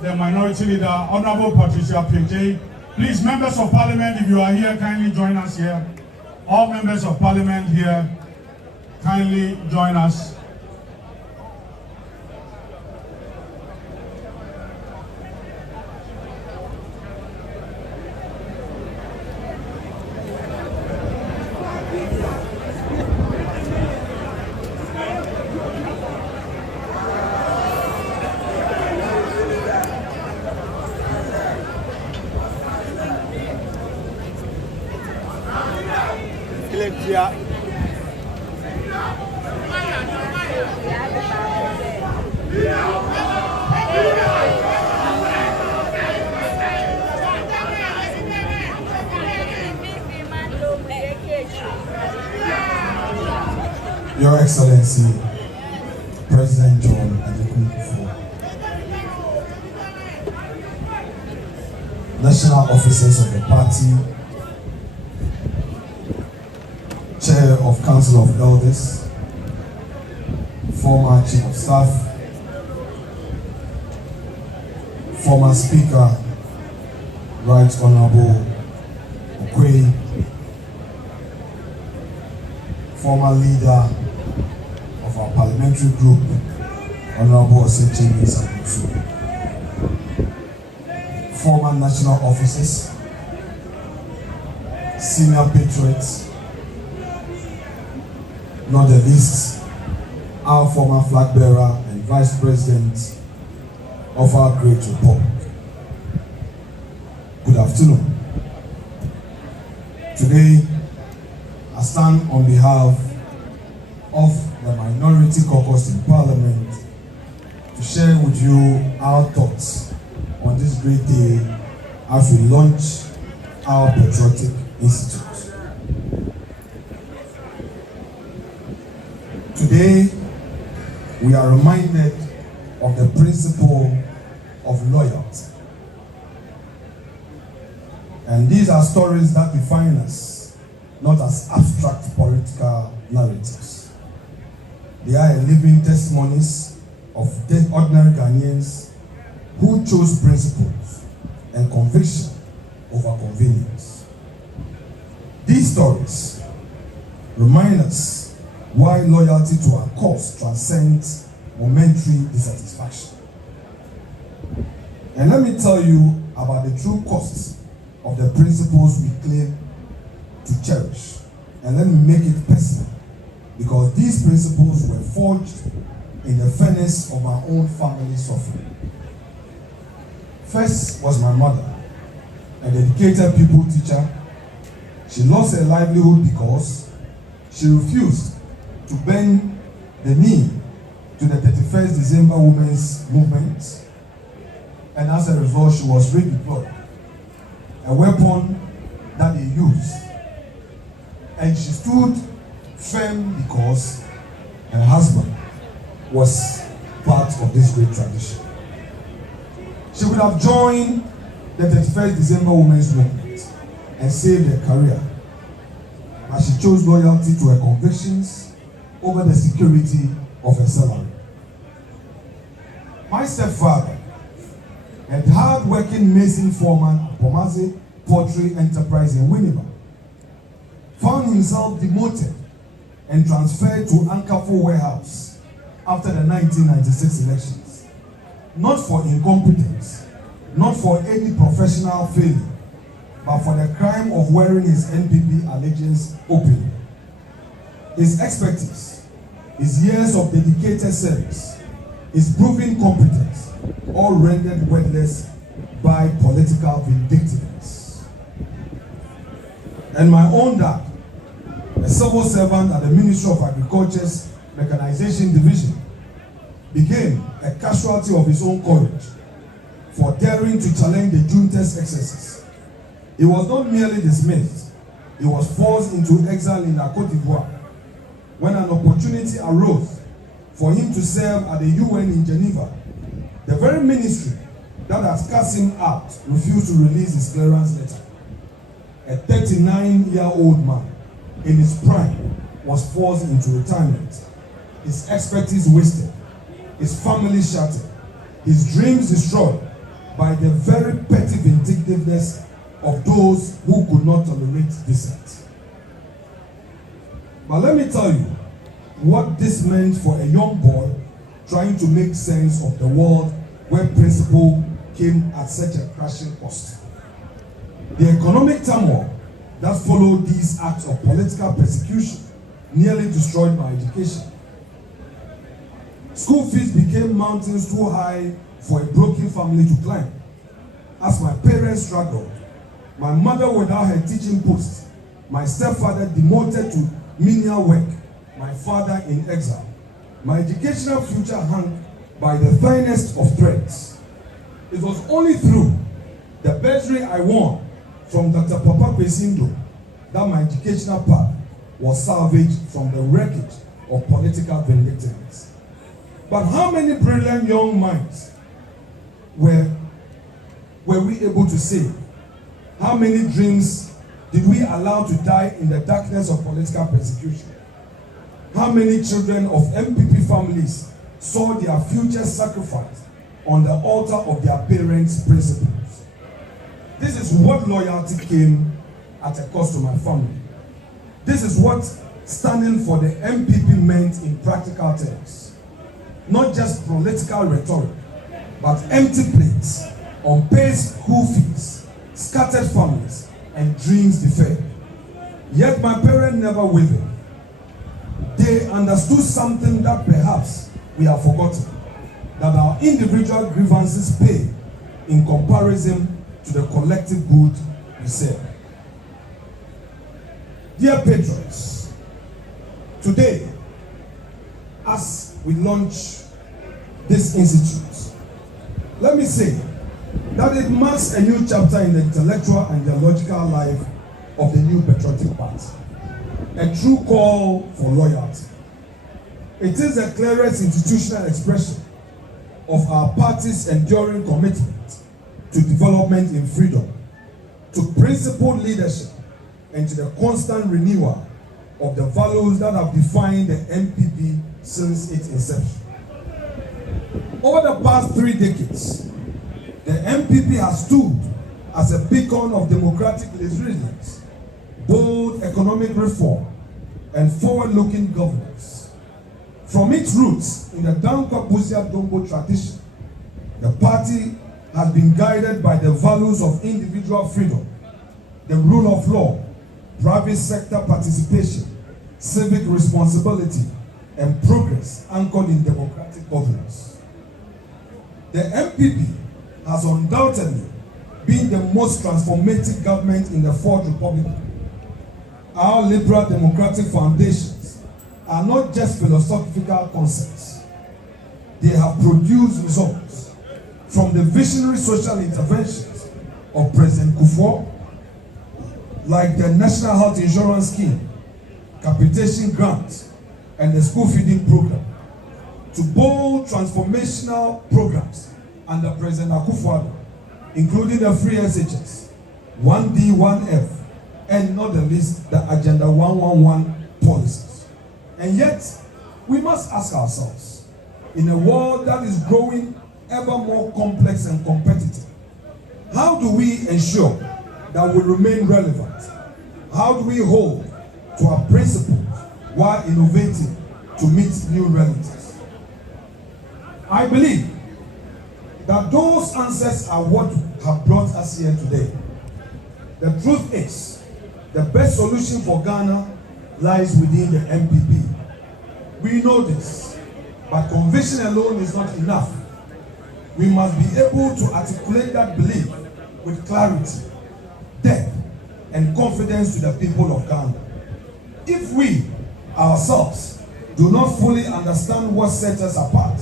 the minority leader. Honorable Patricia PJ. Please, members of parliament, if you are here, kindly join us here. All members of parliament here, kindly join us. Your Excellency, President John Agyekum Kufuor, national officers of the party, Chair of Council of Elders, former Chief of Staff, former Speaker, Right Honorable Okwe, former leader of our parliamentary group, Honorable Osechemi Sabutu, former national officers, senior patriots, not the least, our former flag bearer and vice president of our great republic. Good afternoon. Today, I stand on behalf of the minority caucus in Parliament to share with you our thoughts on this great day as we launch our Patriotic Institute. Today, we are reminded of the principle of loyalty. And these are stories that define us, not as abstract political narratives. They are living testimonies of ordinary Ghanaians who chose principles and conviction over convenience. These stories remind us why loyalty to our cause transcends momentary dissatisfaction. And let me tell you about the true costs of the principles we claim to cherish. And let me make it personal, because these principles were forged in the furnace of my own family suffering. First was my mother, a dedicated pupil teacher. She lost her livelihood because she refused to bend the knee to the 31st December Women's Movement, and as a result, she was redeployed, a weapon that they used. And she stood firm because her husband was part of this great tradition. She would have joined the 31st December Women's Movement and saved her career, but she chose loyalty to her convictions over the security of her salary. My stepfather, a hard-working mason foreman at Pomaze Pottery Enterprise in Winneba, found himself demoted and transferred to Ankafo Warehouse after the 1996 elections, not for incompetence, not for any professional failure, but for the crime of wearing his NPP allegiance openly. His expertise, his years of dedicated service, his proven competence, all rendered worthless by political vindictiveness. And my own dad, a civil servant at the Ministry of Agriculture's Mechanization Division, became a casualty of his own courage for daring to challenge the junta's excesses. He was not merely dismissed, he was forced into exile in Côte d'Ivoire when an opportunity arose for him to serve at the UN in Geneva. The very ministry that had cast him out refused to release his clearance letter. A 39-year-old man in his prime was forced into retirement. His expertise wasted, his family shattered, his dreams destroyed by the very petty vindictiveness of those who could not tolerate dissent. But let me tell you what this meant for a young boy trying to make sense of the world where principle came at such a crashing cost. The economic turmoil that followed these acts of political persecution nearly destroyed my education. School fees became mountains too high for a broken family to climb. As my parents struggled, my mother without her teaching post, my stepfather demoted to menial work, my father in exile, my educational future hung by the finest of threads. It was only through the bursary I won from Dr. Papa Kwesindo that my educational path was salvaged from the wreckage of political vindictiveness. But how many brilliant young minds were we able to save? How many dreams did we allow to die in the darkness of political persecution? How many children of NPP families saw their future sacrificed on the altar of their parents' principles? This is what loyalty came at a cost to my family. This is what standing for the NPP meant in practical terms. Not just political rhetoric, but empty plates, unpaid school fees, scattered families, and dreams deferred. Yet my parents never wavered. They understood something that perhaps we have forgotten, that our individual grievances pay in comparison to the collective good we serve. Dear patrons, today, as we launch this institute, let me say that it marks a new chapter in the intellectual and ideological life of the new Patriotic Party, a true call for loyalty. It is the clearest institutional expression of our party's enduring commitment to development in freedom, to principled leadership, and to the constant renewal of the values that have defined the NPP since its inception. Over the past 3 decades, the NPP has stood as a beacon of democratic resilience, bold economic reform, and forward-looking governance. From its roots in the Dankwa Akufo-Addo tradition, the party has been guided by the values of individual freedom, the rule of law, private sector participation, civic responsibility, and progress anchored in democratic governance. The NPP has undoubtedly been the most transformative government in the Fourth Republic. Our liberal democratic foundations are not just philosophical concepts. They have produced results from the visionary social interventions of President Kufuor, like the National Health Insurance Scheme, capitation grants, and the school feeding program, to bold transformational programs under President Akufo-Addo, including the free SHS, 1D, 1F, and not the least, the Agenda 111 policies. And yet, we must ask ourselves, in a world that is growing ever more complex and competitive, how do we ensure that we remain relevant? How do we hold to our principles while innovating to meet new realities? I believe that those answers are what have brought us here today. The truth is, the best solution for Ghana lies within the NPP. We know this, but conviction alone is not enough. We must be able to articulate that belief with clarity, depth, and confidence to the people of Ghana. If we ourselves do not fully understand what sets us apart,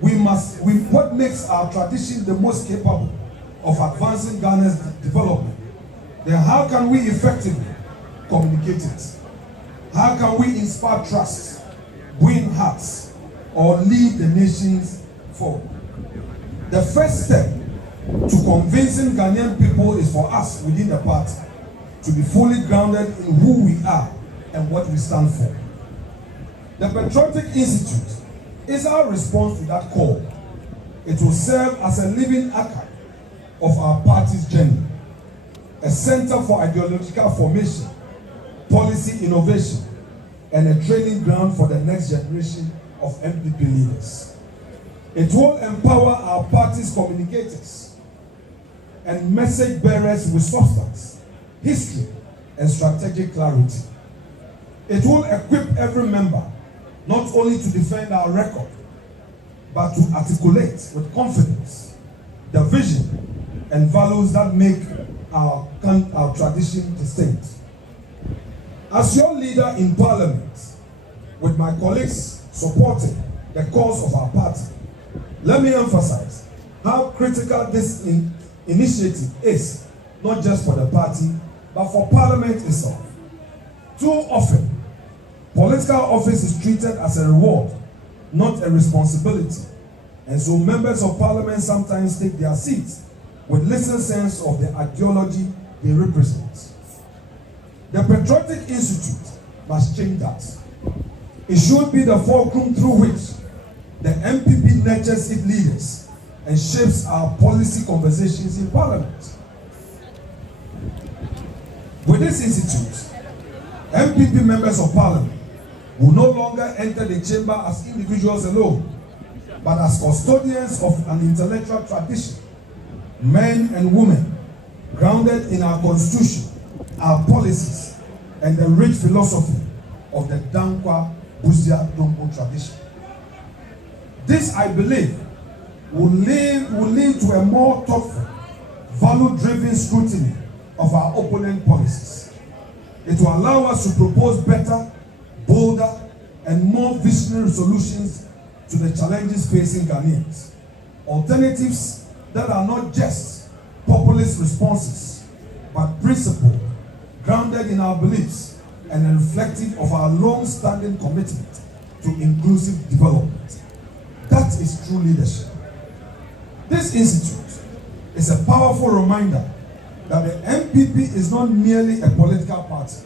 what makes our tradition the most capable of advancing Ghana's development, then how can we effectively communicate it? How can we inspire trust, win hearts, or lead the nations forward? The first step to convincing Ghanaian people is for us within the party to be fully grounded in who we are and what we stand for. The Patriotic Institute is our response to that call. It will serve as a living archive of our party's journey, a center for ideological formation, policy innovation, and a training ground for the next generation of NPP leaders. It will empower our party's communicators and message bearers with substance, history, and strategic clarity. It will equip every member not only to defend our record, but to articulate with confidence the vision and values that make our tradition distinct. As your leader in Parliament, with my colleagues supporting the cause of our party, let me emphasize how critical this initiative is, not just for the party, but for Parliament itself. Too often, political office is treated as a reward, not a responsibility. And so members of Parliament sometimes take their seats with little sense of the ideology they represent. The Patriotic Institute must change that. It should be the fulcrum through which the NPP nurtures its leaders and shapes our policy conversations in Parliament. With this institute, NPP members of Parliament will no longer enter the chamber as individuals alone, but as custodians of an intellectual tradition, men and women grounded in our constitution, our policies, and the rich philosophy of the Dankwa Akufo-Addo tradition. This, I believe, will lead to a more thoughtful, value-driven scrutiny of our opponent policies. It will allow us to propose better, bolder, and more visionary solutions to the challenges facing Ghanaians. Alternatives that are not just populist responses, but principled, grounded in our beliefs, and reflective of our long-standing commitment to inclusive development. That is true leadership. This institute is a powerful reminder that the NPP is not merely a political party.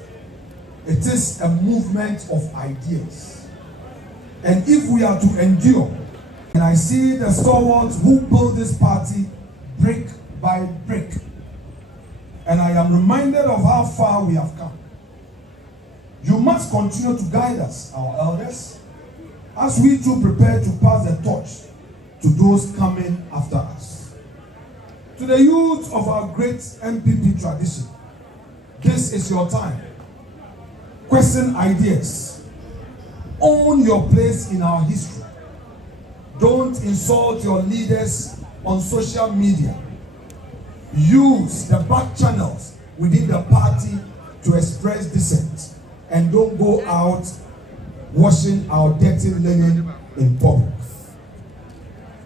It is a movement of ideas. And if we are to endure, and I see the stalwarts who build this party brick by brick, and I am reminded of how far we have come. You must continue to guide us, our elders, as we too prepare to pass the torch to those coming after us. To the youth of our great NPP tradition, this is your time. Question ideas. Own your place in our history. Don't insult your leaders on social media. Use the back channels within the party to express dissent, and don't go out washing our dirty linen in public.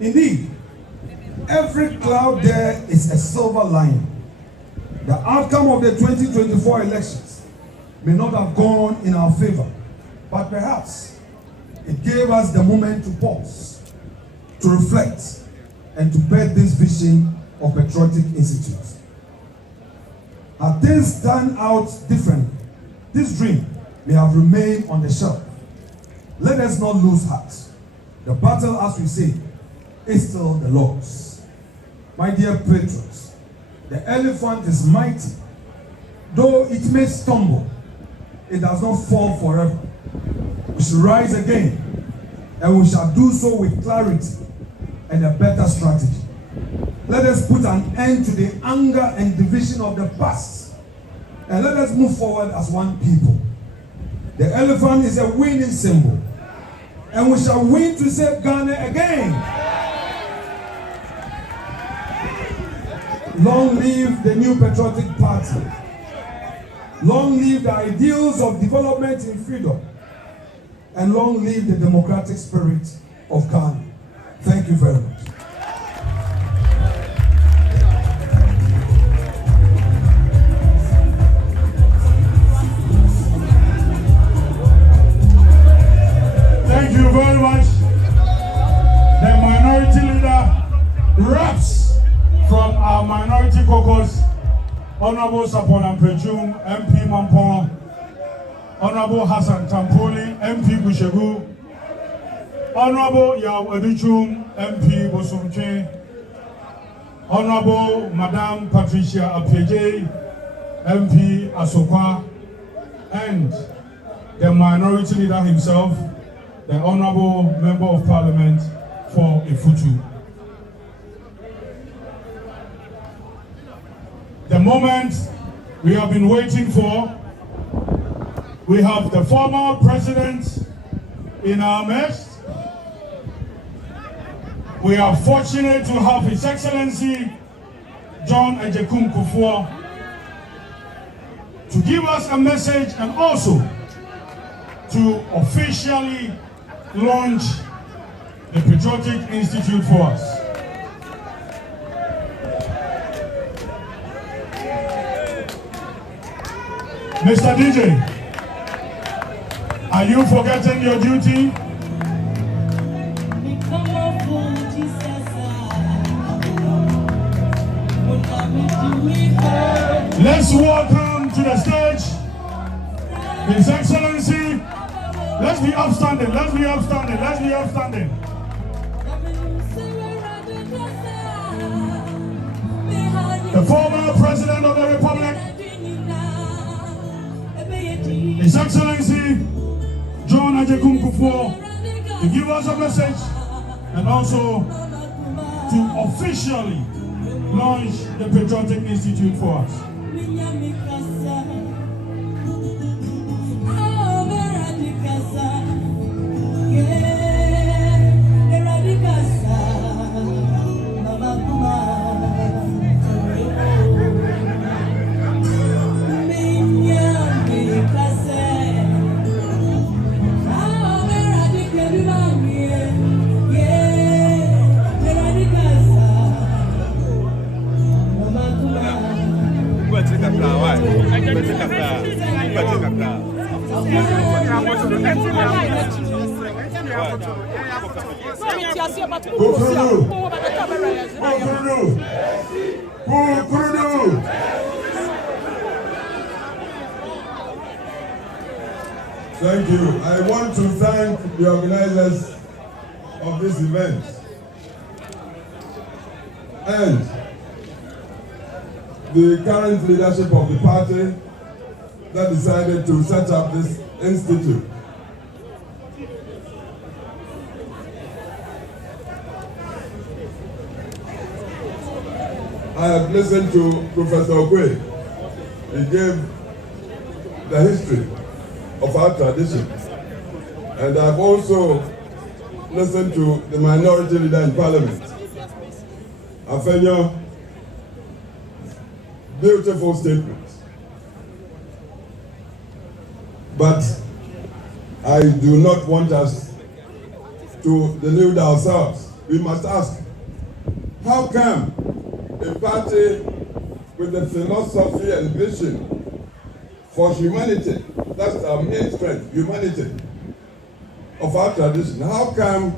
Indeed, every cloud there is a silver lining. The outcome of the 2024 elections may not have gone in our favor, but perhaps it gave us the moment to pause, to reflect, and to birth this vision of Patriotic Institute. Had things turned out differently, this dream may have remained on the shelf. Let us not lose heart. The battle, as we say, is still the Lord's. My dear patrons, the elephant is mighty. Though it may stumble, it does not fall forever. We shall rise again, and we shall do so with clarity and a better strategy. Let us put an end to the anger and division of the past, and let us move forward as one people. The elephant is a winning symbol, and we shall win to save Ghana again. Long live the new Patriotic Party. Long live the ideals of development in freedom. And long live the democratic spirit of Ghana. Thank you very much. Thank you very much. The minority leader reps from our minority caucus, Honorable Sapon Ampejum, MP Mampong, Honorable Hassan Tampoli, MP Gushegu, Honorable Yaw Edichum, MP Bosumche, Honorable Madame Patricia Apeje, MP Asokwa, and the minority leader himself, the Honorable Member of Parliament for Ifutu. The moment we have been waiting for, we have the former president in our midst. We are fortunate to have His Excellency John Agyekum Kufuor to give us a message and also to officially launch the Patriotic Institute for us. Mr. DJ, are you forgetting your duty? Let's welcome to the stage His Excellency. Let's be upstanding, let's be upstanding, let's be upstanding. The former President of the Republic, His Excellency John Agyekum Kufuor, to give us a message and also to officially launch the Patriotic Institute for us. Thank you. I want to thank the organizers of this event and the current leadership of the party that decided to set up this institute. I have listened to Professor Okwe. He gave the history of our tradition. And I've also listened to the minority leader in Parliament, Afenyo. Beautiful statements. But I do not want us to delude ourselves. We must ask, how come a party with the philosophy and vision for humanity, that's our main strength, humanity, of our tradition, how come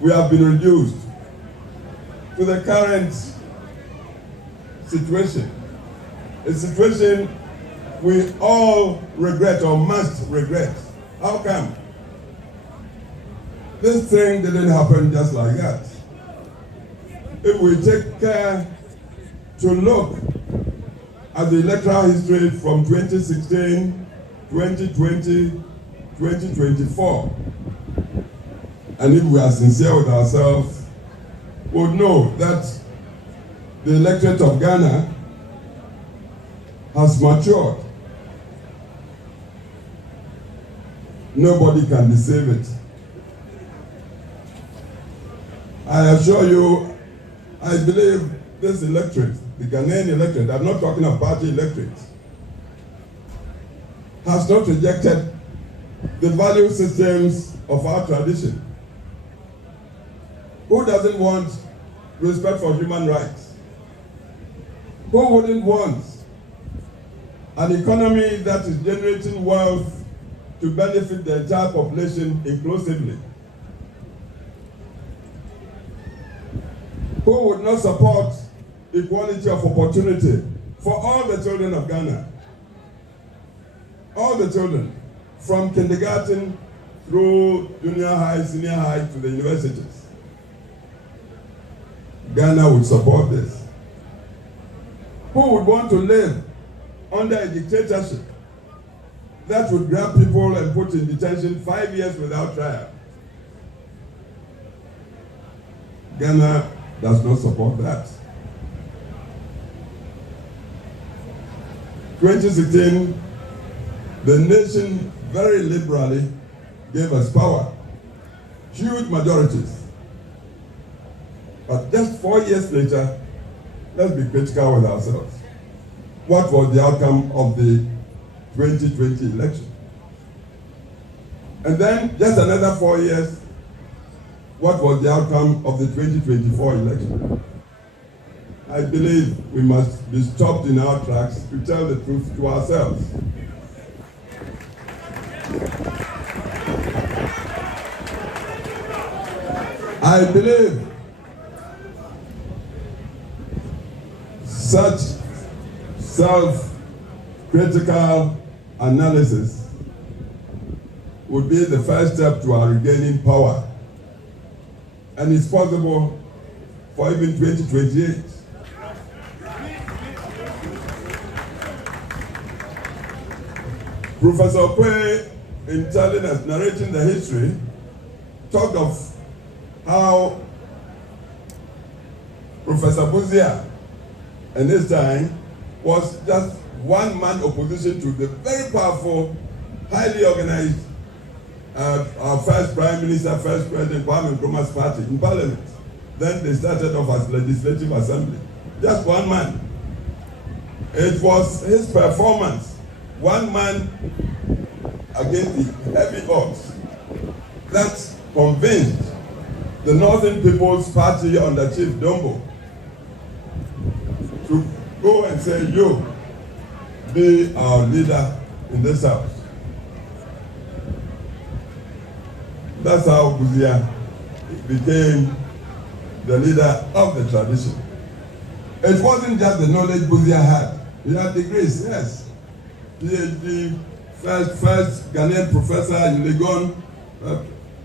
we have been reduced to the current situation? A situation we all regret or must regret. How come? This thing didn't happen just like that. If we take care to look at the electoral history from 2016, 2020, 2024, and if we are sincere with ourselves, we would know that the electorate of Ghana has matured. Nobody can deceive it. I assure you, I believe this electorate, the Ghanaian electorate, I'm not talking about party electorate, has not rejected the value systems of our tradition. Who doesn't want respect for human rights? Who wouldn't want an economy that is generating wealth to benefit the entire population inclusively? Who would not support equality of opportunity for all the children of Ghana? All the children, from kindergarten through junior high, senior high to the universities. Ghana would support this. Who would want to live under a dictatorship that would grab people and put in detention 5 years without trial? Ghana does not support that. 2016, the nation very liberally gave us power, huge majorities. But just 4 years later, let's be critical with ourselves. What was the outcome of the 2020 election? And then just another 4 years, what was the outcome of the 2024 election? I believe we must be stopped in our tracks to tell the truth to ourselves. I believe such self-critical analysis would be the first step to our regaining power. And it's possible for even 2028. Professor Okwe, in telling us, narrating the history, talked of how Professor Bawumia in his time was just one-man opposition to the very powerful, highly organized, our first Prime Minister, first President, Kwame Nkrumah's party in Parliament. Then they started off as Legislative Assembly. Just one man. It was his performance, one man against the heavy odds, that convinced the Northern People's Party under Chief Dombo to go and say, you, be our leader in this house. That's how Bawumia became the leader of the tradition. It wasn't just the knowledge Bawumia had. He had degrees, yes. PhD, first Ghanaian professor in Legon,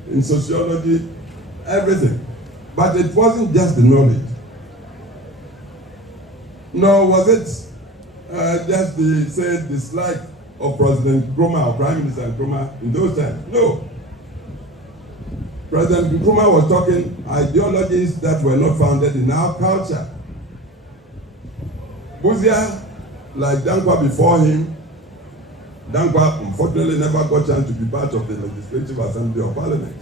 in sociology, everything. But it wasn't just the knowledge. Nor was it just the, say, dislike of President Nkrumah or Prime Minister Nkrumah in those times. No. President Nkrumah was talking ideologies that were not founded in our culture. Bawumia, like Dankwa before him, Dankwa unfortunately never got a chance to be part of the Legislative Assembly of Parliament.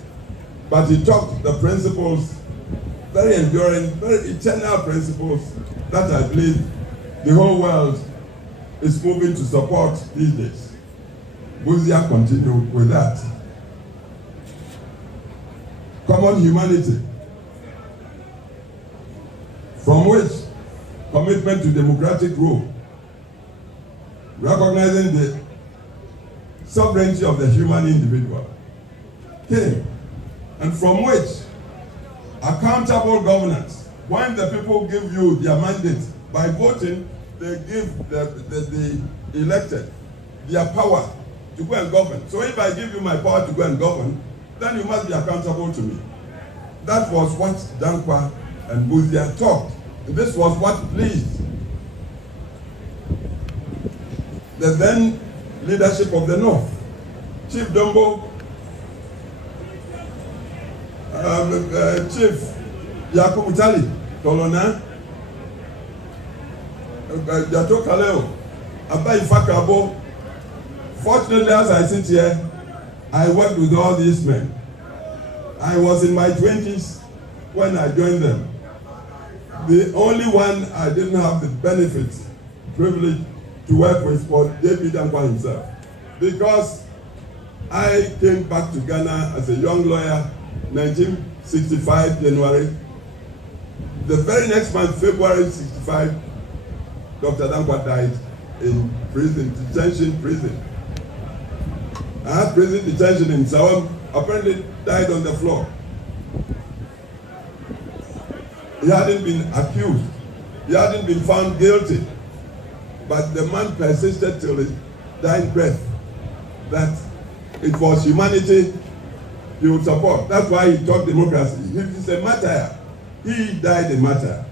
But he taught the principles, very enduring, very eternal principles that I believe the whole world is moving to support these days. Bawumia continued with that. Common humanity, from which commitment to democratic rule, recognizing the sovereignty of the human individual came, and from which accountable governance. When the people give you their mandate by voting, they give the elected their power to go and govern. So if I give you my power to go and govern, then you must be accountable to me. That was what Dankwa and Bawumia taught. This was what pleased the then leadership of the North. Chief Dombo, Chief Yakubu Tali, Tolona, Jato Kaleo, Abai Fakrabo. Fortunately, as I sit here, I worked with all these men. I was in my 20s when I joined them. The only one I didn't have the benefit, privilege to work with was David Dankwa himself. Because I came back to Ghana as a young lawyer 1965, January. The very next month, February 65, Dr. Dankwa died in prison, detention prison. I had prison detention in Sawam, apparently died on the floor. He hadn't been accused. He hadn't been found guilty. But the man persisted till his dying breath that it was humanity he would support. That's why he taught democracy. He's a martyr. He died a martyr.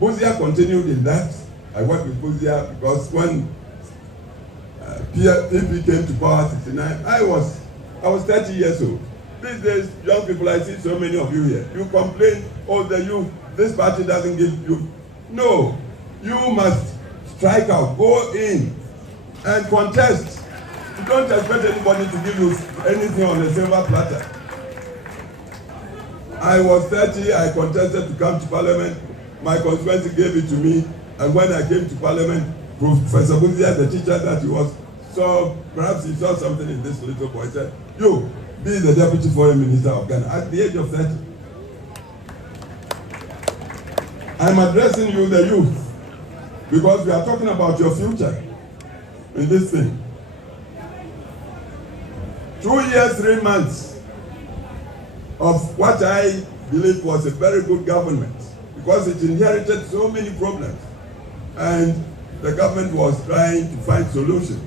Bawumia continued in that. I worked with Bawumia because when NPP came to power 69, I was 30 years old. These days, young people, I see so many of you here. You complain, oh, the youth, this party doesn't give you. No, you must strike out, go in and contest. You don't expect anybody to give you anything on a silver platter. I was 30, I contested to come to parliament. My constituency gave it to me. And when I came to parliament, Professor Bawumia, the teacher that he was, so perhaps he saw something in this little boy, said, you, be the deputy foreign minister of Ghana at the age of 30. I'm addressing you, the youth, because we are talking about your future in this thing. 2 years, 3 months of what I believe was a very good government, because it inherited so many problems, and the government was trying to find solutions,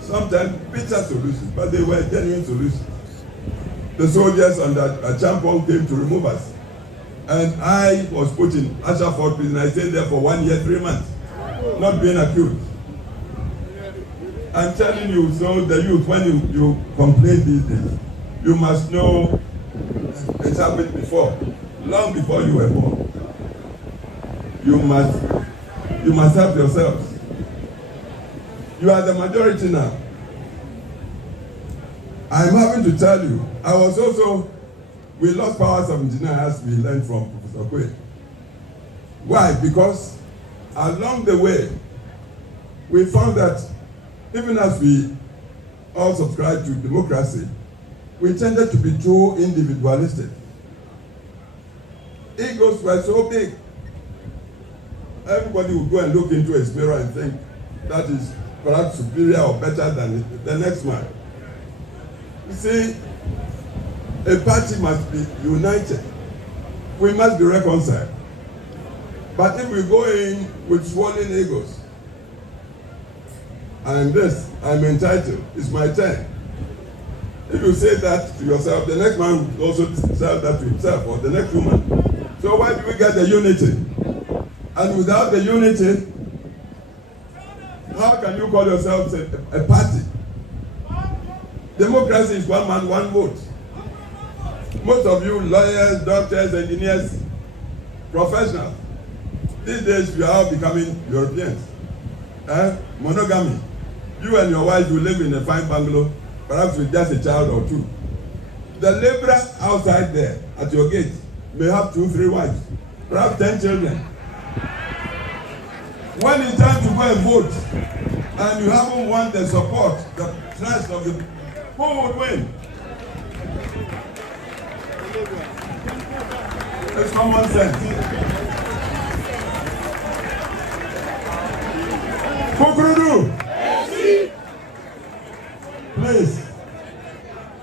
sometimes bitter solutions, but they were genuine solutions. The soldiers under Agyapong came to remove us, and I was put in Ashford prison. I stayed there for 1 year, 3 months, not being accused. I'm telling you, so the youth, when you complain these days, you must know it's happened before, long before you were born. You must help yourselves. You are the majority now. I'm having to tell you, we lost power 79 as we learned from Professor Kufuor. Why? Because along the way, we found that even as we all subscribe to democracy, we tended to be too individualistic. Egos were so big. Everybody would go and look into his mirror and think that is perhaps superior or better than the next man. You see, a party must be united. We must be reconciled. But if we go in with swollen egos, I'm entitled, it's my turn. If you say that to yourself, the next man will also say that to himself, or the next woman. So why do we get the unity? And without the unity, how can you call yourselves a party? Democracy is one man, one vote. Most of you lawyers, doctors, engineers, professionals, these days you are all becoming Europeans. Monogamy. You and your wife will live in a fine bungalow, perhaps with just a child or two. The laborer outside there at your gate may have 2, 3 wives, perhaps 10 children. When it's time to go and vote, and you haven't won the support, the trust of the, who would win? It's common sense. Kukurudu! Please,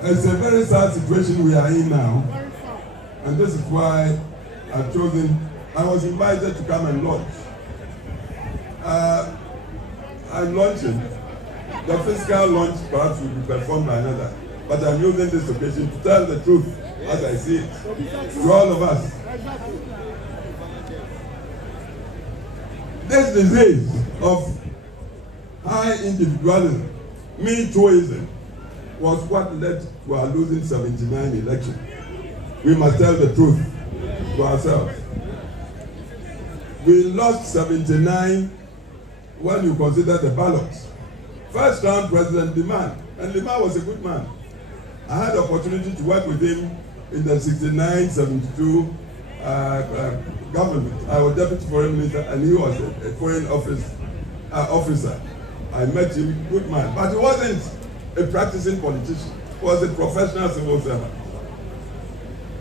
it's a very sad situation we are in now, and this is why I was invited to come and launch. I'm launching. The physical launch perhaps will be performed by another, but I'm using this occasion to tell the truth as I see it to all of us. This disease of high individualism, me-tooism, was what led to our losing 79 election. We must tell the truth to ourselves. We lost 79 when you consider the ballots. First round, President Liman, and Liman was a good man. I had the opportunity to work with him in the 69-72 government. I was deputy foreign minister, and he was a foreign officer. I met him, good man, but he wasn't a practicing politician. He was a professional civil servant.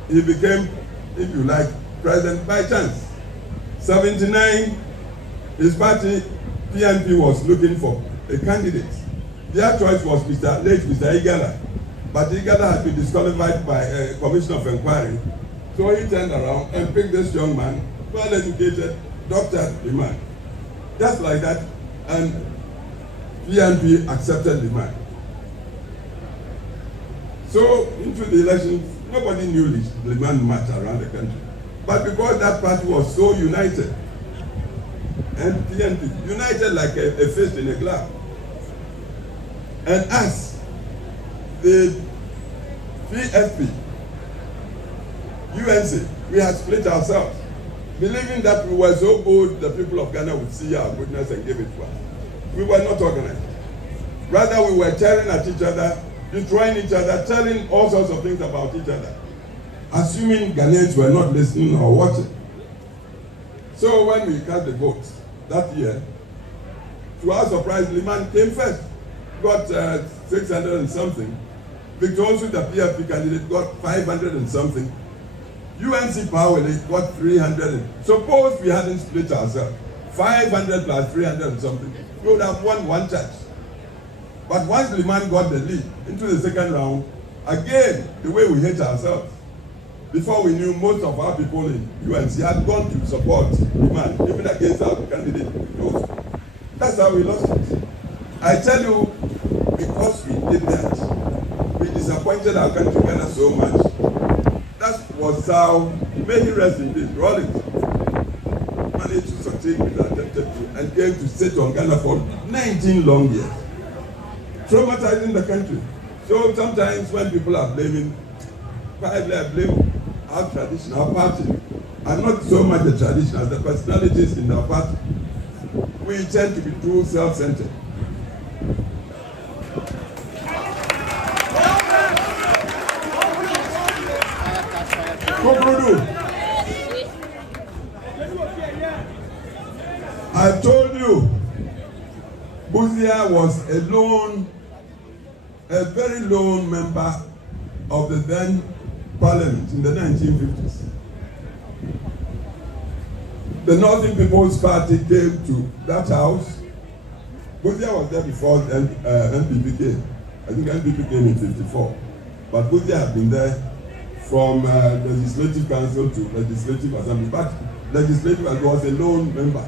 he became, if you like, president by chance. 79, his party, PNP, was looking for a candidate. Their choice was late Mr. Igala. But Igala had been disqualified by a commission of inquiry. So he turned around and picked this young man, well-educated, Dr. Liman. Just like that, and PNP accepted Liman. So into the elections, nobody knew Liman much around the country. But because that party was so united, and PNP united like a fist in a glove, and us, the PFP, UNC, we had split ourselves, believing that we were so good, the people of Ghana would see our goodness and give it to us. We were not organized. Rather, we were tearing at each other, destroying each other, telling all sorts of things about each other, assuming Ghanaians were not listening or watching. So when we cast the vote that year, to our surprise, Liman came first, got 600 and something. Victor also, the PFP candidate, got 500 and something. UNC Power got 300. Suppose we hadn't split ourselves, 500 plus 300 and something, we would have won one church. But once Liman got the lead into the second round, again, the way we hate ourselves, before we knew, most of our people in UNC had gone to support Liman, even against our candidate. That's how we lost it. I tell you, because we did that, we disappointed our country Ghana so much. That was how, may he rest in peace, Rawlings managed to succeed with that attempted coup and came to sit on Ghana for 19 long years, traumatizing the country. So sometimes when people are blaming, probably I blame our tradition, our party, and not so much the tradition as the personalities in our party. We tend to be too self-centered. I told you, Bawumia was a very lone member of the then parliament in the 1950s. The Northern People's Party came to that house. Bawumia was there before NPP came. I think NPP came in 54. But Bawumia had been there from Legislative Council to Legislative Assembly. But Legislative was a lone member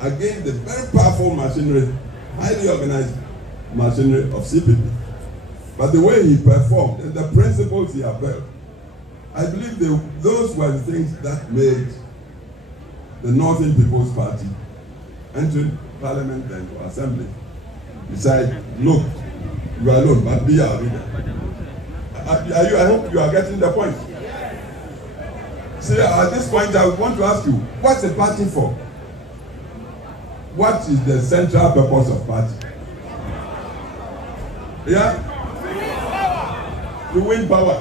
against the very powerful machinery, highly organized machinery of CPP. But the way he performed and the principles he upheld, I believe those were the things that made the Northern People's Party enter Parliament and to Assembly. Decide, look, you are alone, but be our leader. I hope you are getting the point. See, at this point, I want to ask you, what's the party for? What is the central purpose of party? Yeah? To win power.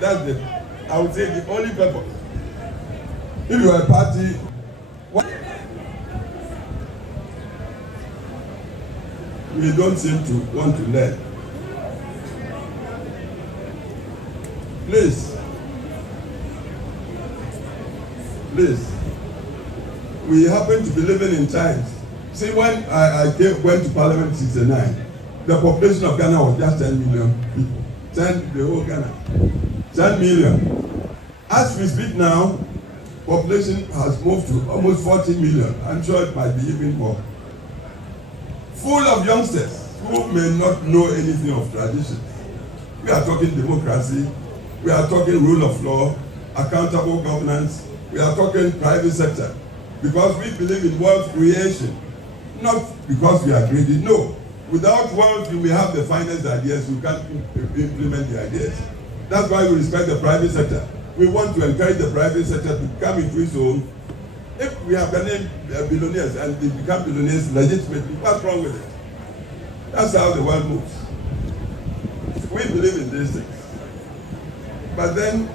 That's I would say, the only purpose. If you are a party, we don't seem to want to learn. Please, we happen to be living in times. See, when I went to Parliament in 1969, the population of Ghana was just 10 million people. The whole Ghana. 10 million. As we speak now, population has moved to almost 40 million. I'm sure it might be even more. Full of youngsters who may not know anything of tradition. We are talking democracy. We are talking rule of law, accountable governance. We are talking private sector. Because we believe in wealth creation. Not because we are greedy. No. Without wealth, you may have the finest ideas. You can't implement the ideas. That's why we respect the private sector. We want to encourage the private sector to come into its own. If we have Ghanaian billionaires and they become billionaires legitimately, what's wrong with it? That's how the world moves. We believe in these things. But then,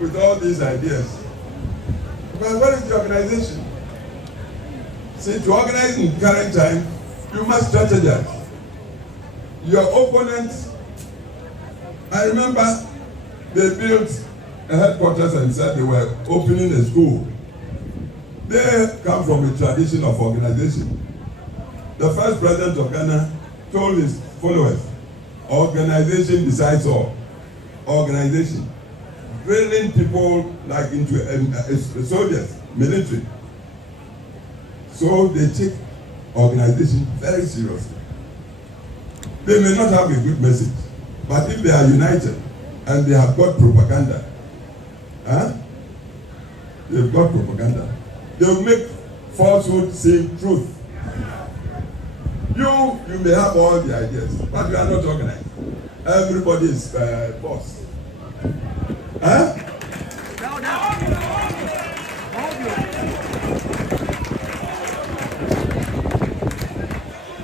with all these ideas, well, what is the organization? See, to organize in current time, you must strategize. Your opponents, I remember They built a headquarters and said they were opening a school. They come from a tradition of organization. The first president of Ghana told his followers, organization decides all. Organization. Drilling people like into soldiers, military. So they take organization very seriously. They may not have a good message, but if they are united and they have got propaganda, they've got propaganda. They will make falsehood seem truth. You may have all the ideas, but you are not organized. Everybody is boss.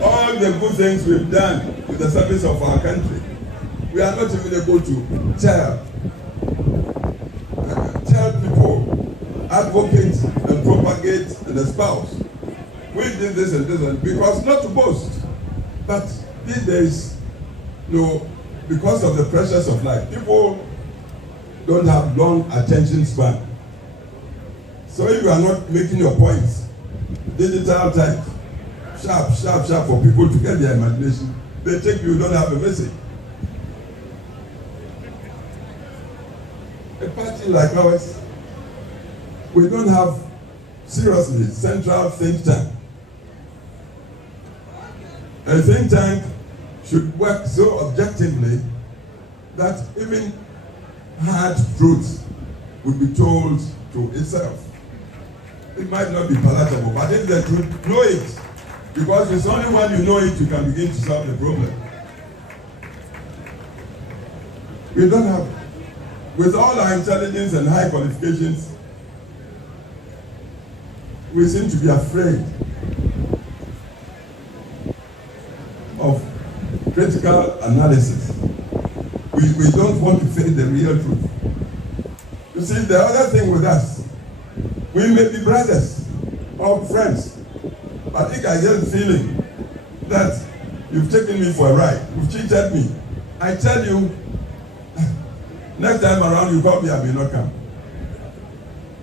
All the good things we've done with the service of our country, we are not even able to tell people, advocate and propagate and espouse. We did this and this, and because not to boast, but these days, because of the pressures of life, people don't have long attention span. So if you are not making your points, digital type, sharp for people to get their imagination, they think you don't have a message. A party like ours, we don't have, seriously, central think tank. A think tank should work so objectively that even hard truths would be told to itself. It might not be palatable, but if the truth, know it. Because it's only when you know it, you can begin to solve the problem. We don't have, with all our intelligence and high qualifications, we seem to be afraid of critical analysis. We don't want to face the real truth. You see, the other thing with us, we may be brothers or friends, but if I get the feeling that you've taken me for a ride, you've cheated me, I tell you, next time around you call me, I may not come.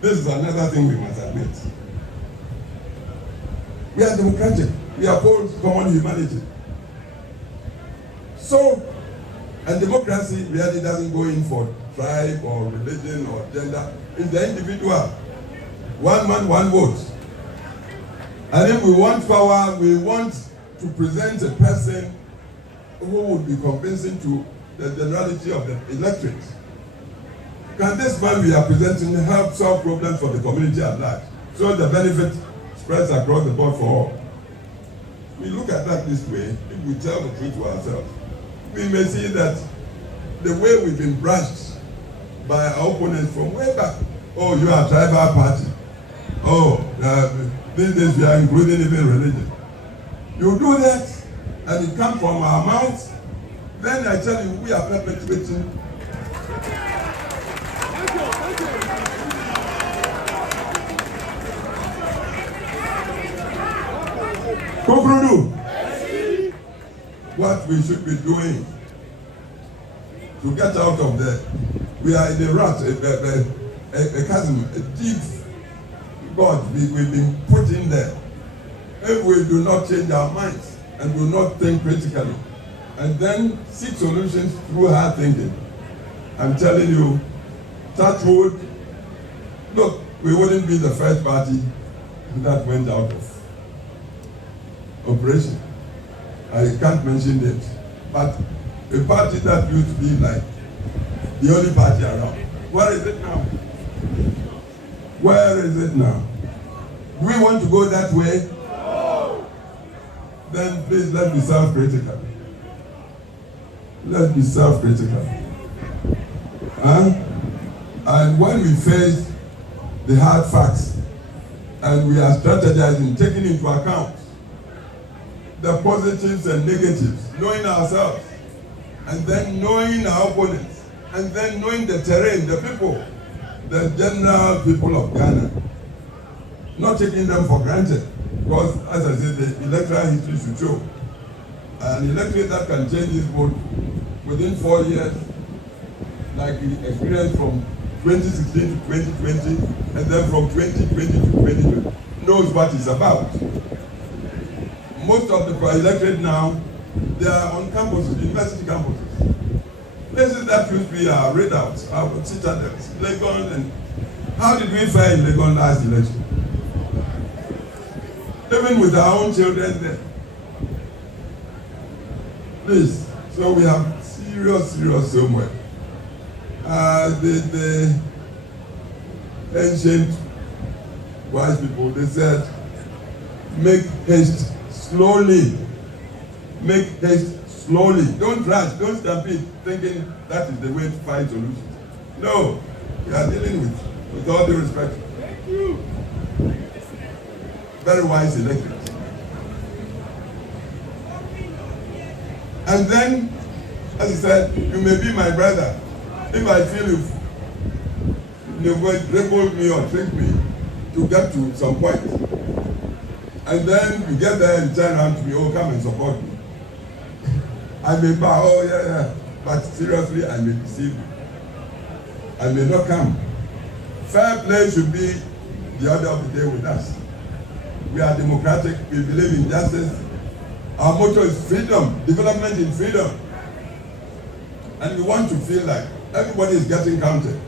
This is another thing we must admit. We are democratic. We uphold common humanity. So, and democracy really doesn't go in for tribe or religion or gender. It's the individual. One man, one vote. And if we want power, we want to present a person who would be convincing to the generality of the electorate. Can this man we are presenting help solve problems for the community at large, so the benefit spreads across the board for all? We look at that this way. If we tell the truth to ourselves, we may see that the way we've been brushed by our opponents from way back. Oh, you are a tribal party. Oh, these days we are including even religion. You do that, and it comes from our mouths, then I tell you, we are perpetuating. Conclude. What we should be doing to get out of there. We are in a rut, a chasm, a deep God we've been put in there. If we do not change our minds and do not think critically, and then seek solutions through hard thinking, I'm telling you, touch wood, look, we wouldn't be the first party that went out of operation. I can't mention it, but a party that used to be like the only party around. Where is it now? Where is it now? Do we want to go that way? No. Then please let's be self-critical. Let's be self-critical. And when we face the hard facts and we are strategizing, taking into account the positives and negatives, knowing ourselves, and then knowing our opponents, and then knowing the terrain, the people, the general people of Ghana, not taking them for granted, because as I said, the electoral history should show an electorate that can change his vote within 4 years like we experienced from 2016 to 2020, and then from 2020 to 2020, knows what it's about. Most of the electorate now, they are on campuses, university campuses. Places that used to be our readouts, our citadels, Legon, and how did we fare in Legon last election? Even with our own children there. Please, so we have serious homework. The ancient wise people, they said, make haste slowly. Make haste slowly. Don't rush, don't stampede, thinking that is the way to find solutions. No, we are dealing with all due respect. Thank you. Very wise electorate. And then, as I said, you may be my brother. If I feel you're going to dribble me or trick me to get to some point, and then you get there and turn around to me, oh, come and support me. I may bow, oh yeah, but seriously, I may deceive you. I may not come. Fair play should be the order of the day with us. We are democratic, we believe in justice. Our motto is freedom, development in freedom. And we want to feel like everybody is getting counted.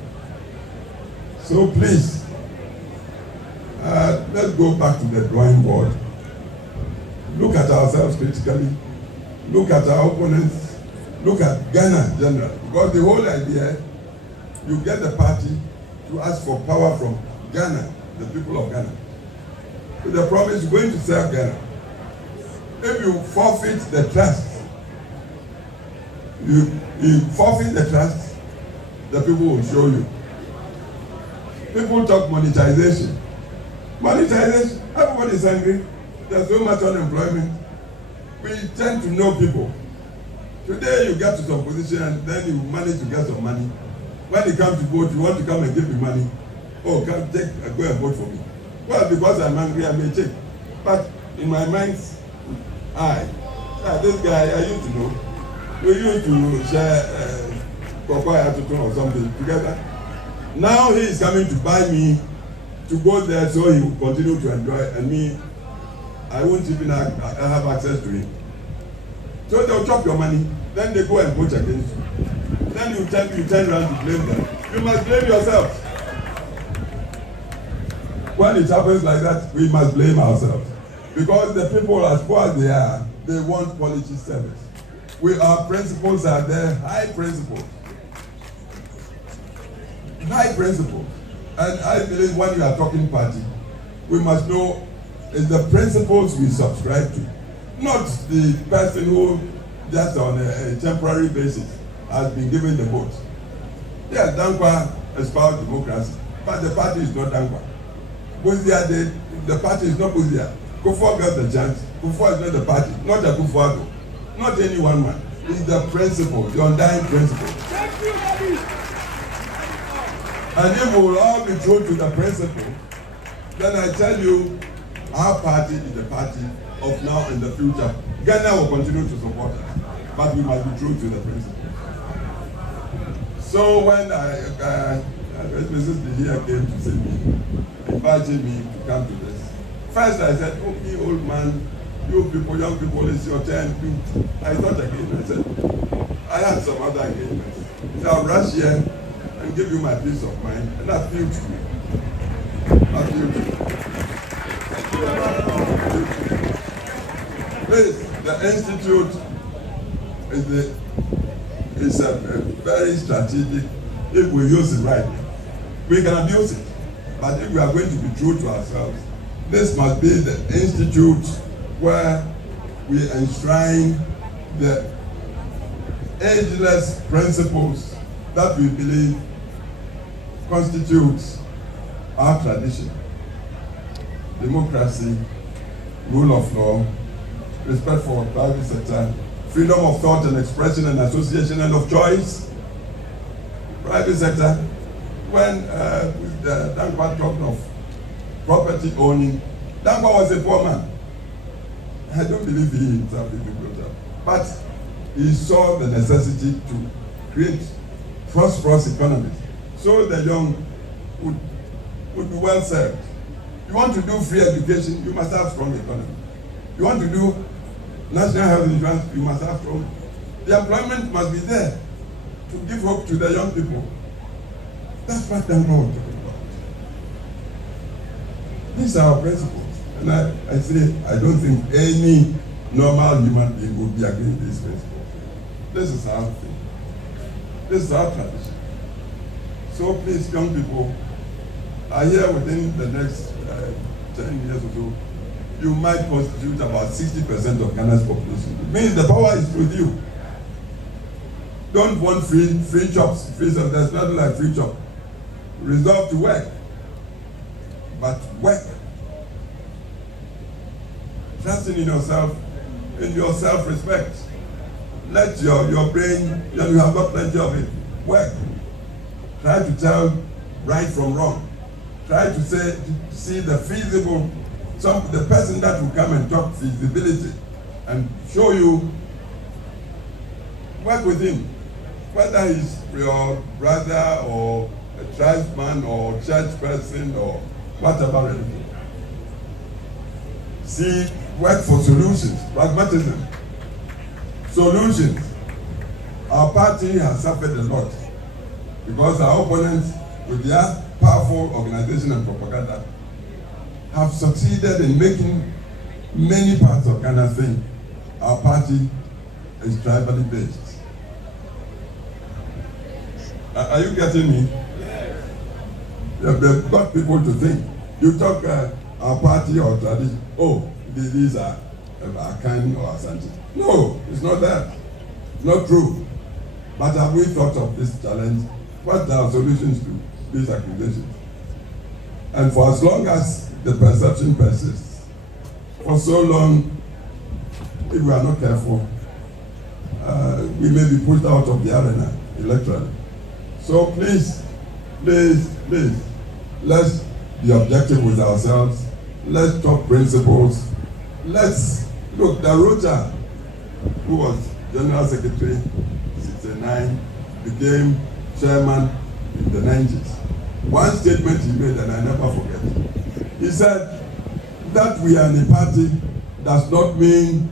So please, let's go back to the drawing board. Look at ourselves critically. Look at our opponents. Look at Ghana generally. Because the whole idea, you get the party to ask for power from Ghana, the people of Ghana. So the promise is going to serve Ghana. If you forfeit the trust, you forfeit the trust, the people will show you. People talk monetization. Monetization, everybody is angry. There's so much unemployment. We tend to know people. Today you get to some position and then you manage to get some money. When it comes to vote, you want to come and give me money. Oh, go and vote for me. Well, because I'm angry, I may take. But in my mind's eye, this guy I used to know. We used to share or something together. Now he is coming to buy me to go there so he will continue to enjoy, and me, I won't even have access to him. So they'll chop your money, then they go and vote against you. Then you turn around to blame them. You must blame yourself. When it happens like that, we must blame ourselves. Because the people, as poor as they are, they want quality service. Our principles are there, high principles. High principles. And I believe when we are talking party, we must know it's the principles we subscribe to, not the person who just on a temporary basis has been given the vote. Yes, Dankwa espoused democracy, but the party is not Dankwa. Buzia, the party is not Buzia. Kufuor got the chance. Kufuor is not the party, not a Kufuor-Addo, not any one man. It's the principle, the undying principle. Thank you, Daddy. And if we will all be true to the principle, then I tell you, our party is the party of now and the future. Ghana will continue to support us, but we must be true to the principle. So when Mrs. Dilia came to see me, invited me to come to this, first I said, okay, old man, you people, young people, it's your turn. I thought again, I said, I had some other engagements. So I'll rush here and give you my peace of mind, and that feels to me. That feels to me. Please, the Institute is a very strategic, if we use it right. We can abuse it, but if we are going to be true to ourselves, this must be the Institute where we enshrine the ageless principles that we believe constitutes our tradition. Democracy, rule of law, respect for the private sector, freedom of thought and expression and association and of choice. Private sector, when Dankwa talked of property owning, Dankwa was a poor man. I don't believe he himself is a good job. But he saw the necessity to create prosperous economy, so the young would be well served. You want to do free education, you must have strong economy. You want to do national health insurance, you must have strong. The employment must be there to give hope to the young people. That's what Dankwa was talking about. These are our principles. And I say, I don't think any normal human being would be against these principles. This is our thing. This is our tradition. So please, young people, are here within the next 10 years or so, you might constitute about 60% of Ghana's population. It means the power is with you. Don't want free jobs. There's nothing like free job. Resolve to work. But work. Trusting in yourself, in your self-respect. Let your brain, you have got plenty of it, work. Try to tell right from wrong. Try to see the feasible, the person that will come and talk feasibility and show you, work with him. Whether he's your brother or a tribesman or church person or whatever it is. See, work for solutions, pragmatism. Solutions. Our party has suffered a lot because our opponents, with their powerful organization and propaganda, have succeeded in making many parts of Ghana think our party is tribally based. Are you getting me? They've got people to think. You talk our party or tradition, oh, these are Akan or Asante. No, it's not that. Not true. But have we thought of this challenge? What are our solutions to these accusations? And for as long as the perception persists, for so long, if we are not careful, we may be pushed out of the arena electorally. So please, let's be objective with ourselves. Let's talk principles. Let's look, the Rocha, who was General Secretary in 1969, became chairman in the 90s. One statement he made, and I never forget. He said that we are in a party does not mean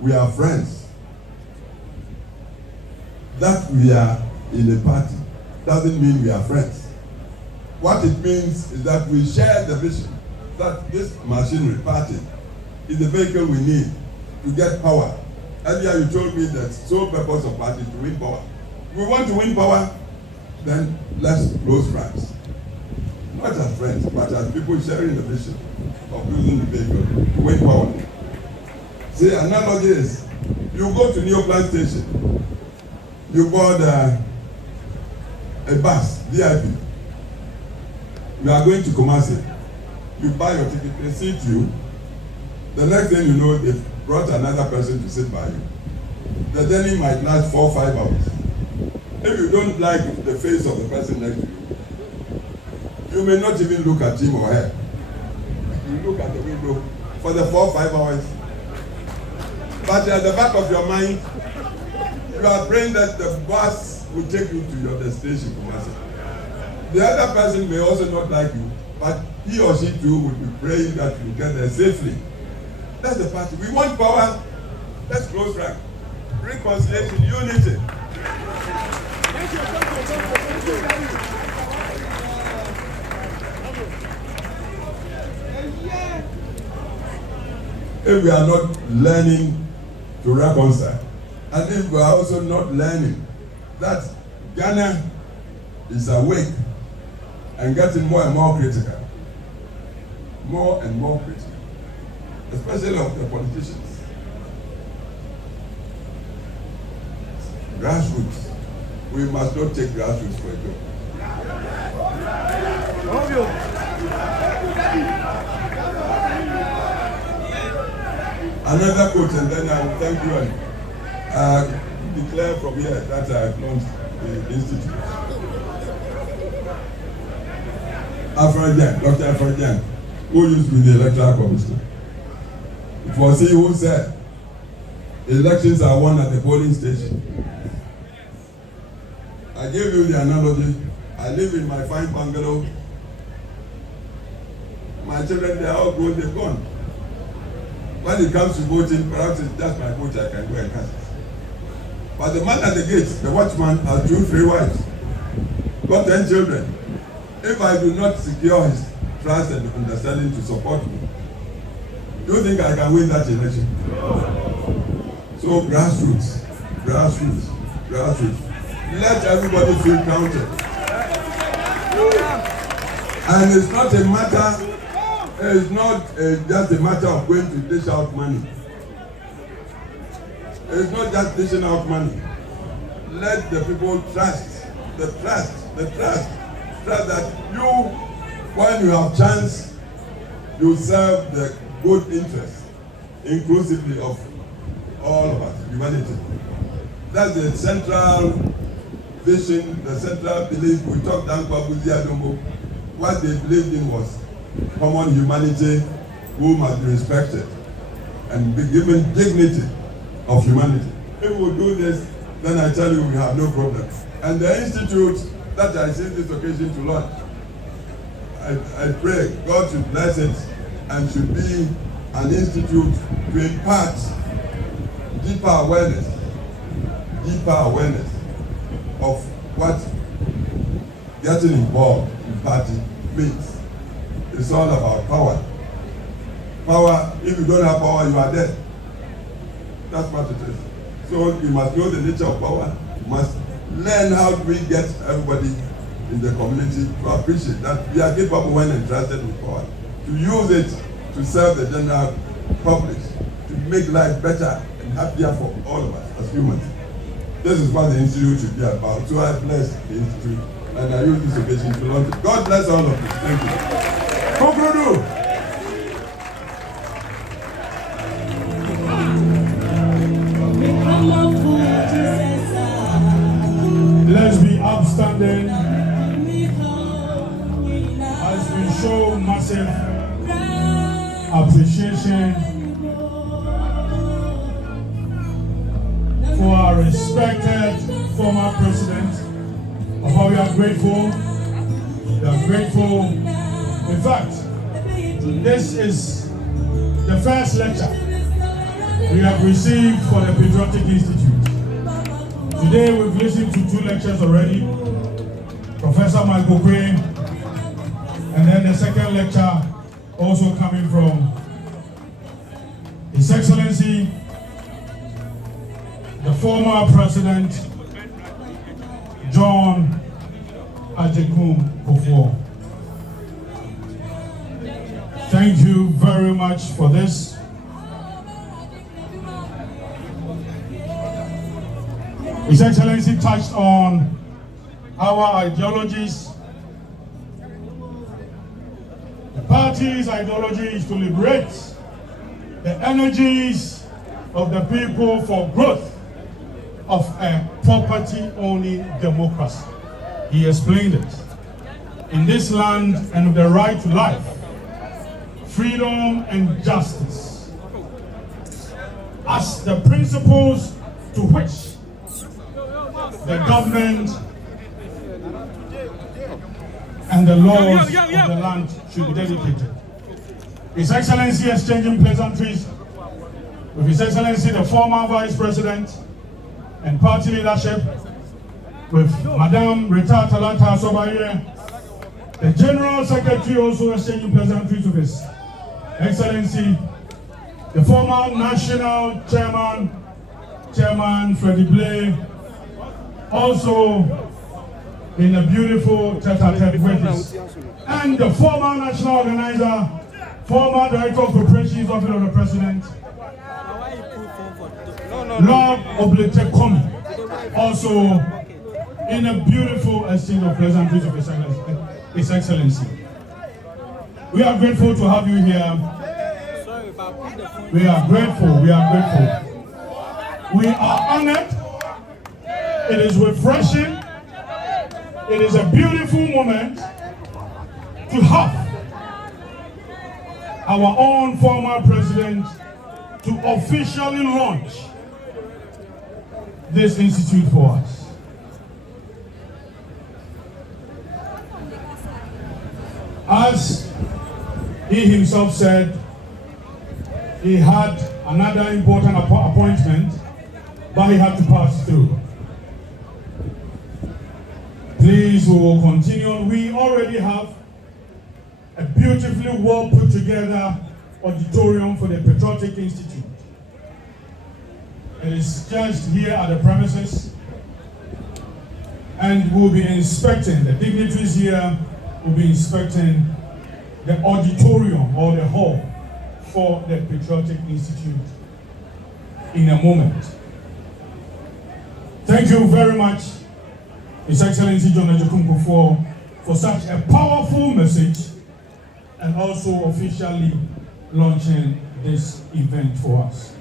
we are friends. That we are in a party doesn't mean we are friends. What it means is that we share the vision that this machinery party is the vehicle we need to get power. Earlier you told me that sole purpose of party is to win power. If we want to win power, then let's close ranks. Not as friends, but as people sharing the vision of using the vehicle to win power. See, analogy is, you go to Neoplan station, you board a bus, VIP. You are going to Kumasi. You buy your ticket, they seat you. The next thing you know, they've brought another person to sit by you. The journey might last 4 or 5 hours. If you don't like the face of the person next to you, you may not even look at him or her. You look at the window for the 4 or 5 hours. But at the back of your mind, you are praying that the bus will take you to your destination, Kumasi. The other person may also not like you, but he or she too will be praying that you get there safely. That's the party. We want power. Let's close rank. Reconciliation, unity. If we are not learning to reconcile, and if we are also not learning that Ghana is awake and getting more and more critical, especially of the politicians. Grassroots. We must not take grassroots for a joke. Another quote, and then I will thank you and declare from here that I have launched the institute. Dr. Afenyo, who used to be the electoral commissioner. It was he who said, elections are won at the polling station. I gave you the analogy. I live in my fine bungalow. My children, they are all grown, they've gone. When it comes to voting, perhaps it's just my vote I can go and cast. But the man at the gate, the watchman, has 2, 3 wives, got 10 children. If I do not secure his trust and understanding to support me, do you think I can win that election? So grassroots. Let everybody feel counted. And it's not a matter, just a matter of going to dish out money. It's not just dishing out money. Let the people trust that you, when you have chance, you serve the good interest, inclusively of all of us, humanity. That's the central vision, the central belief. We talked Dankwa Akufo-Addo. What they believed in was common humanity, who must be respected and be given dignity of humanity. If we do this, then I tell you we have no problem. And the institute that I see this occasion to launch, I pray God should bless it and should be an institute to impart deeper awareness of what getting involved in party means. It's all about power. Power, if you don't have power, you are dead. That's what it is. So you must know the nature of power. You must learn how do we get everybody in the community to appreciate that we are capable when entrusted with power, to use it to serve the general public, to make life better and happier for all of us as humans. This is what the Institute should be about. So I bless the Institute and I use this occasion to launch it. God bless all of you. Thank you. Conclude. Let's be upstanding as we show massive appreciation for our respected former president, of how we are grateful. We are grateful. In fact, this is the first lecture we have received for the Patriotic Institute. Today we've listened to 2 lectures already, Professor Michael Crane, and then the second lecture also coming from His Excellency, the former President John Agyekum Kufuor. Thank you very much for this. His Excellency touched on our ideologies. The party's ideology is to liberate the energies of the people for growth of a property-owning democracy. He explained it. In this land and the right to life, freedom and justice as the principles to which the government and the laws of the land should be dedicated. His Excellency exchanging pleasantries with His Excellency the former Vice President and party leadership, with Madame Rita Talata Sobaye, the General Secretary also exchanging pleasantries with His Excellency the former National Chairman Freddie Blay, also in a beautiful tete-a-tete with us, and the former national organizer, former director of operations office of the president, Lord Oblete Komi, also in a beautiful exchange of pleasantries of His Excellency. We are grateful to have you here. We are grateful. We are grateful. We are honored. It is refreshing. It is a beautiful moment to have our own former president to officially launch this institute for us. As he himself said, he had another important appointment, but he had to pass through. Please, we will continue. We already have a beautifully well put together auditorium for the Patriotic Institute. It is just here at the premises, and we'll be inspecting, the dignitaries here will be inspecting the auditorium or the hall for the Patriotic Institute in a moment. Thank you very much, His Excellency John Agyekum Kufuor, for such a powerful message and also officially launching this event for us.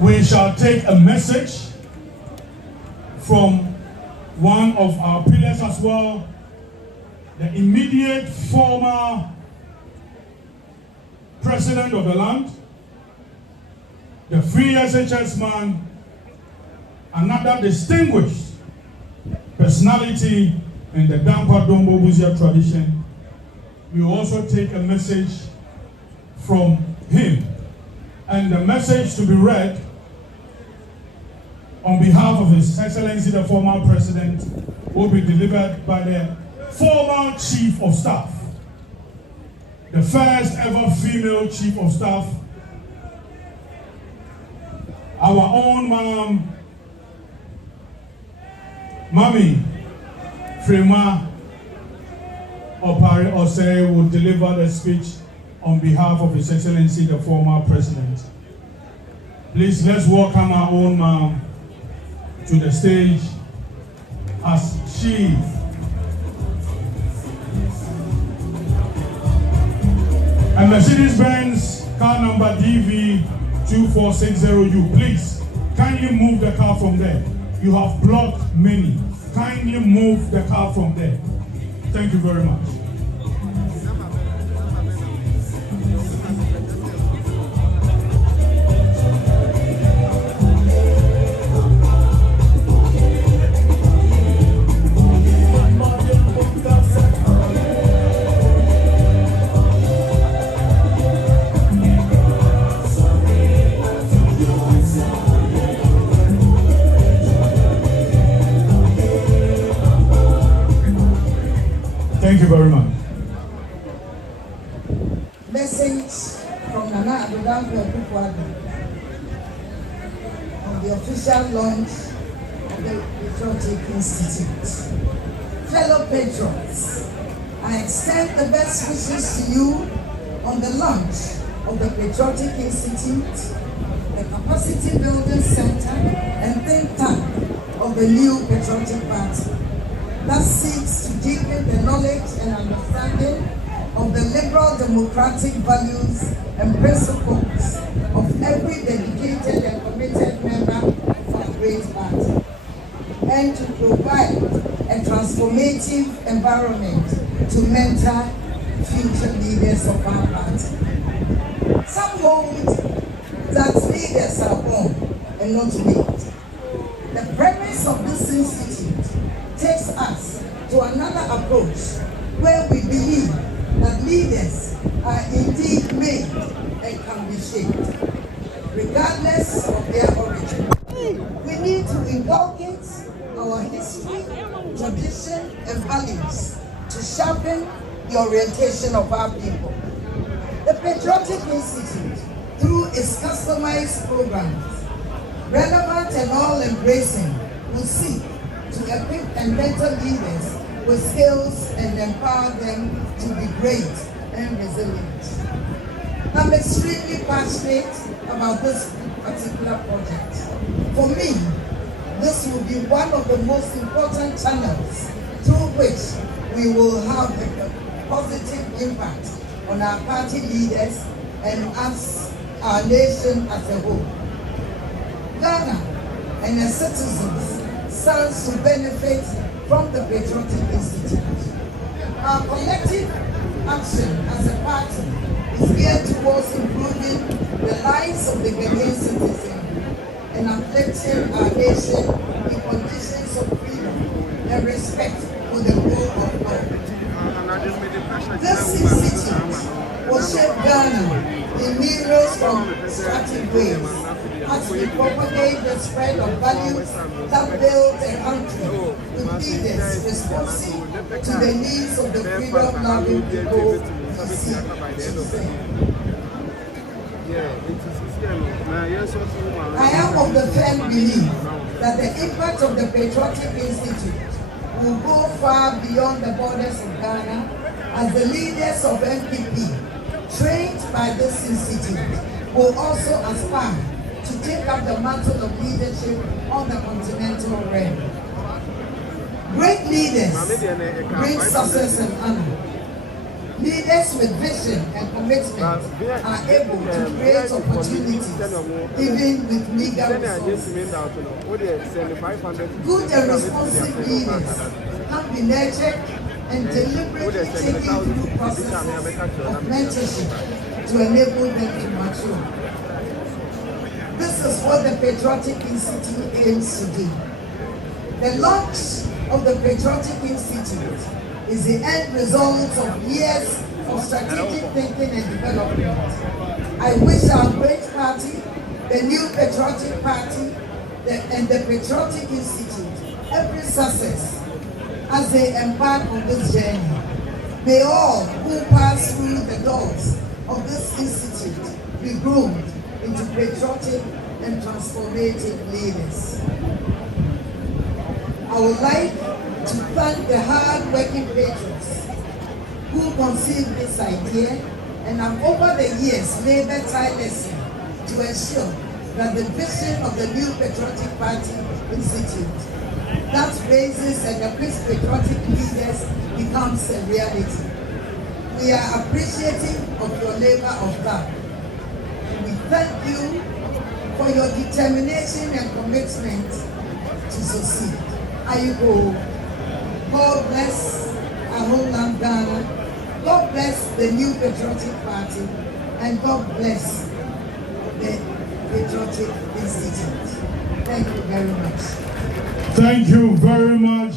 We shall take a message from one of our pillars as well, the immediate former president of the land, the free SHS man, another distinguished personality in the Dankwa Akufo-Addo tradition. We also take a message from him, and the message to be read on behalf of His Excellency the former president will be delivered by the former chief of staff, the first ever female chief of staff, our own Mami Frema Opare Osei will deliver the speech on behalf of His Excellency the former president. Please, let's welcome our own mom to the stage as she a Mercedes-Benz car number DV2460U. Please, kindly move the car from there. You have blocked many. Kindly move the car from there. Thank you very much. Thank you very much. Message from Nana Addo Dankwa Akufo-Addo on the official launch of the Patriotic Institute. Fellow patrons, I extend the best wishes to you on the launch of the Patriotic Institute, the capacity building center and think tank of the new Patriotic Party that seeks to deepen the knowledge and understanding of the liberal democratic values and principles of every dedicated and committed member of our great party, and to provide a transformative environment to mentor future leaders of our party. Some hold that leaders are born and not made. The premise of this institute takes us to another approach where we believe that leaders are indeed made and can be shaped, regardless of their origin. We need to inculcate our history, tradition, and values to sharpen the orientation of our people. The Patriotic Institute, through its customized programs, relevant and all-embracing, will seek to equip and mentor leaders with skills and empower them to be great and resilient. I'm extremely passionate about this particular project. For me, this will be one of the most important channels through which we will have a positive impact on our party leaders and us, our nation as a whole. Ghana and its citizens stands to benefit from the Patriotic Institute. Our collective action as a party is geared towards improving the lives of the Ghanaian citizens and uplifting our nation in conditions of and respect for the rule of law. This institute will shape Ghana in numerous constructive ways as we propagate the spread of values that build a country with leaders responsive to the needs of the freedom-loving people to seek to say. I am of the firm belief that the impact of the Patriotic Institute will go far beyond the borders of Ghana as the leaders of NPP trained by this institute will also aspire to take up the mantle of leadership on the continental realm. Great leaders bring success and honor. Leaders with vision and commitment are able to create opportunities even with meager resources. Good and responsive leaders can be nurtured and deliberately taken through processes of mentorship to enable them to mature. This is what the Patriotic Institute aims to do. The launch of the Patriotic Institute is the end result of years of strategic thinking and development. I wish our great party, the new Patriotic Party, and the Patriotic Institute every success as they embark on this journey. May all who pass through the doors of this institute be groomed into patriotic and transformative leaders. I would like to thank the hard-working patrons who conceived this idea and have over the years labored tirelessly to ensure that the vision of the new Patriotic Party Institute that raises and equips patriotic leaders becomes a reality. We are appreciative of your labor of love. We thank you for your determination and commitment to succeed. Ayubo, God bless our homeland Ghana, God bless the new Patriotic Party, and God bless the Patriotic Institute. Thank you very much. Thank you very much,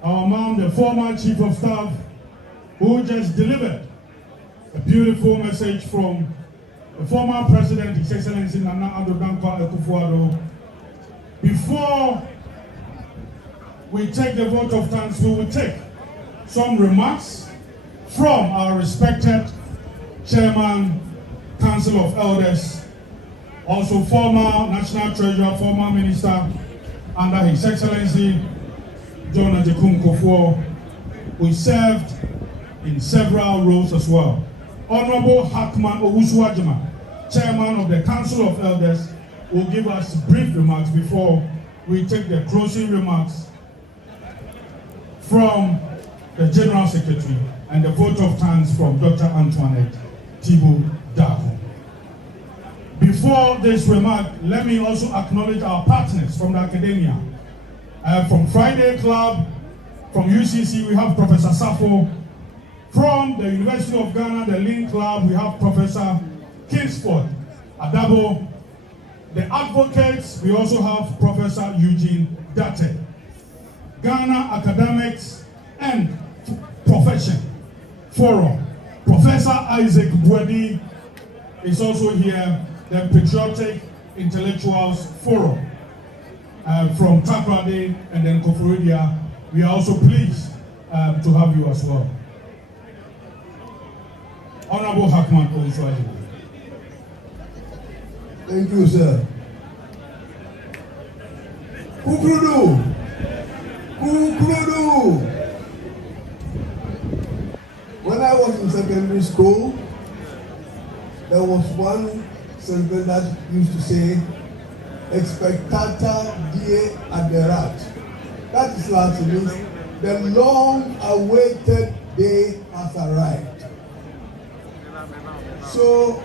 our mom, the former Chief of Staff, who just delivered a beautiful message from the former President, His Excellency Nana Addo Dankwa Akufo-Addo. Before we take the vote of thanks, we will take some remarks from our respected Chairman, Council of Elders, also former National Treasurer, former Minister under His Excellency John Agyekum Kufuor, who served in several roles as well. Honorable Hakman Owusu-Ajima, Chairman of the Council of Elders, will give us brief remarks before we take the closing remarks from the General Secretary and the vote of thanks from Dr. Antoinette Thibault Darko. Before this remark, let me also acknowledge our partners from the academia. From Friday Club, from UCC, we have Professor Safo. From the University of Ghana, the Link Club, we have Professor Kingsford Adabo. The advocates, we also have Professor Eugene Date. Ghana Academics and Profession Forum. Professor Isaac Bwedi is also here. The Patriotic Intellectuals Forum from Takrade and then Koforidua. We are also pleased to have you as well. Honorable Hakman Owusu-Ajima. Thank you, sir. Kukrudu! When I was in secondary school, there was one sentence that used to say, expectata die aderat. That is what it means. The long-awaited day has arrived. So,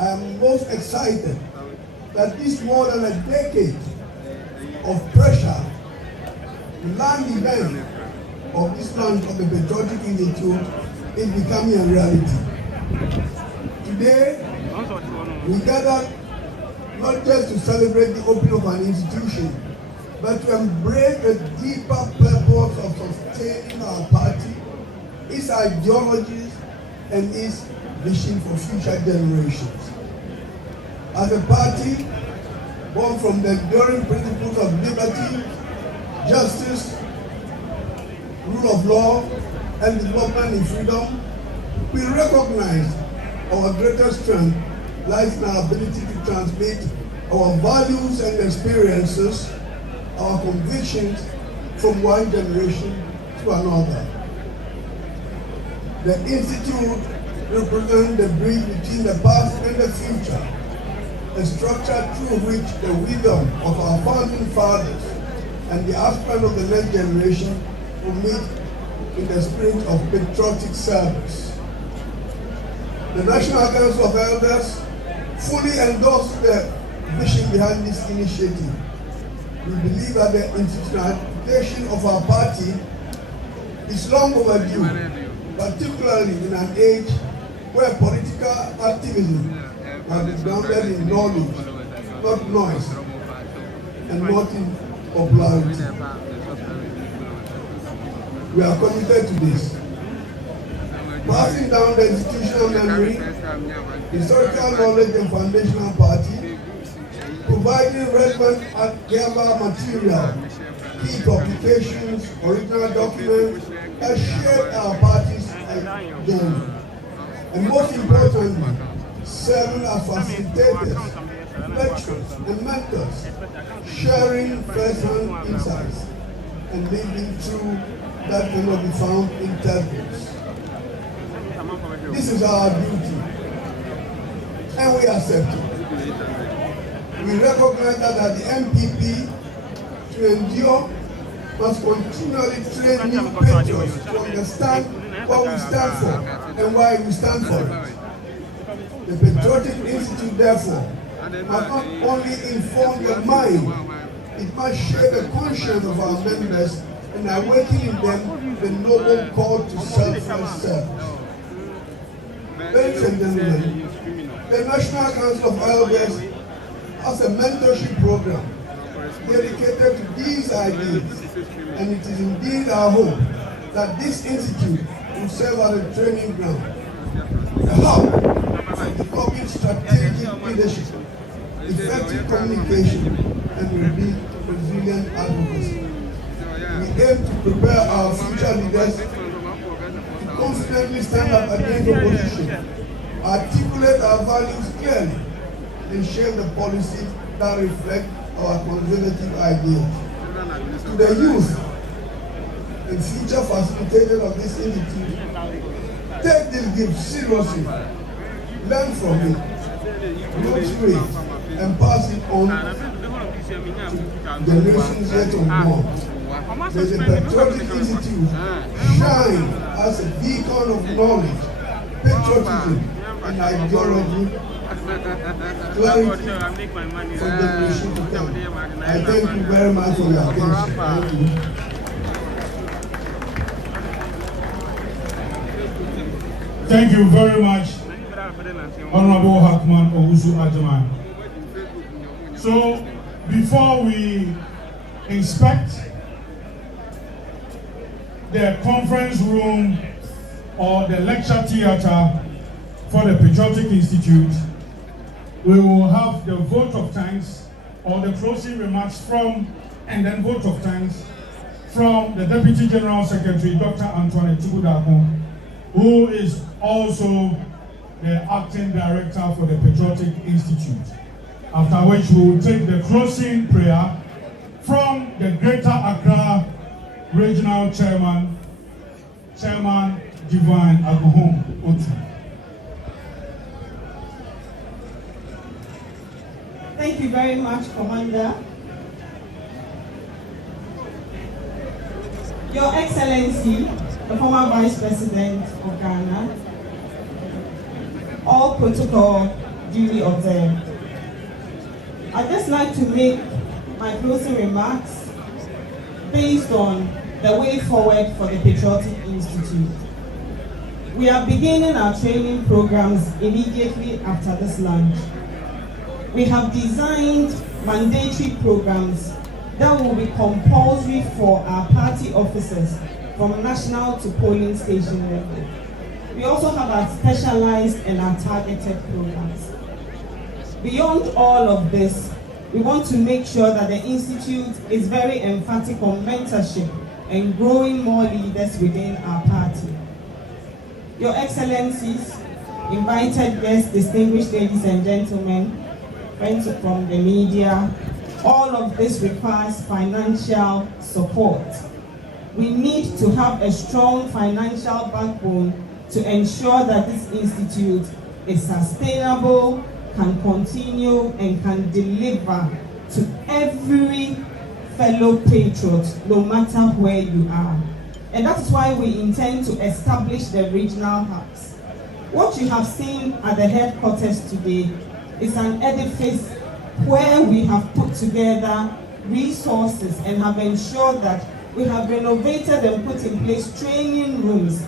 I am most excited that this more than a decade of pressure, the land event of this launch of the Patriotic Institute is becoming a reality. Today, we gather not just to celebrate the opening of an institution, but to embrace the deeper purpose of sustaining our party, its ideologies, and its vision for future generations. As a party born from the enduring principles of liberty, justice, rule of law, and development in freedom, we recognize our greatest strength lies in our ability to transmit our values and experiences, our convictions from one generation to another. The Institute represents the bridge between the past and the future, a structure through which the wisdom of our founding fathers and the aspirant of the next generation will meet in the spirit of patriotic service. The National Council of Elders fully endorses the vision behind this initiative. We believe that the institutionalization of our party is long overdue, particularly in an age where political activism must be grounded in knowledge, not noise, and not in popularity. We are committed to this. Passing down the institutional memory, historical knowledge and foundational party, providing relevant Agyapong material, key publications, original documents, that shape our party's journey. And most importantly, serving as facilitators, lecturers, and mentors, sharing first-hand insights and living through that cannot be found in textbooks. This is our duty, and we accept it. We recognize that the NPP, to endure, must continually train new patriots to understand what we stand for and why we stand for it. The Patriotic Institute, therefore, must not only inform the mind, it must shape the conscience of our members and awaken in them the noble call to selfless service. Ladies and gentlemen, the National Council of Elders has a mentorship program dedicated to these ideas, and it is indeed our hope that this institute will serve as a training ground, a hub for developing strategic leadership, effective communication, and resilient advocacy. We aim to prepare our future leaders to confidently stand up against opposition, articulate our values clearly, and shape the policies that reflect our conservative ideals. To the youth and future facilitators of this institute, take this gift seriously, learn from it, grow through it, and pass it on to generations yet unborn. May the Patriotic Institute shine as a beacon of knowledge, patriotism, and ideology, clarity for generations to come. I thank you very much for your attention. Thank you. Thank you very much, Honorable Hakman Owusu Ajaman. So, before we inspect the conference room or the lecture theater for the Patriotic Institute, we will have the vote of thanks or the closing remarks from, and then vote of thanks from the Deputy General Secretary, Dr. Antoinette Tibudako, who is also the Acting Director for the Patriotic Institute. After which we will take the closing prayer from the Greater Accra Regional Chairman Divine Aguhom Otu. Thank you very much, Commander. Your Excellency, the former Vice President of Ghana, all protocol duly observed. I'd just like to make my closing remarks based on the way forward for the Patriotic Institute. We are beginning our training programs immediately after this launch. We have designed mandatory programs that will be compulsory for our party officers from national to polling station level. We also have our specialized and our targeted programs. Beyond all of this, we want to make sure that the Institute is very emphatic on mentorship and growing more leaders within our party. Your Excellencies, invited guests, distinguished ladies and gentlemen, friends from the media, all of this requires financial support. We need to have a strong financial backbone to ensure that this institute is sustainable, can continue, and can deliver to every fellow patriot, no matter where you are. And that's why we intend to establish the regional hubs. What you have seen at the headquarters today is an edifice where we have put together resources and have ensured that we have renovated and put in place training rooms.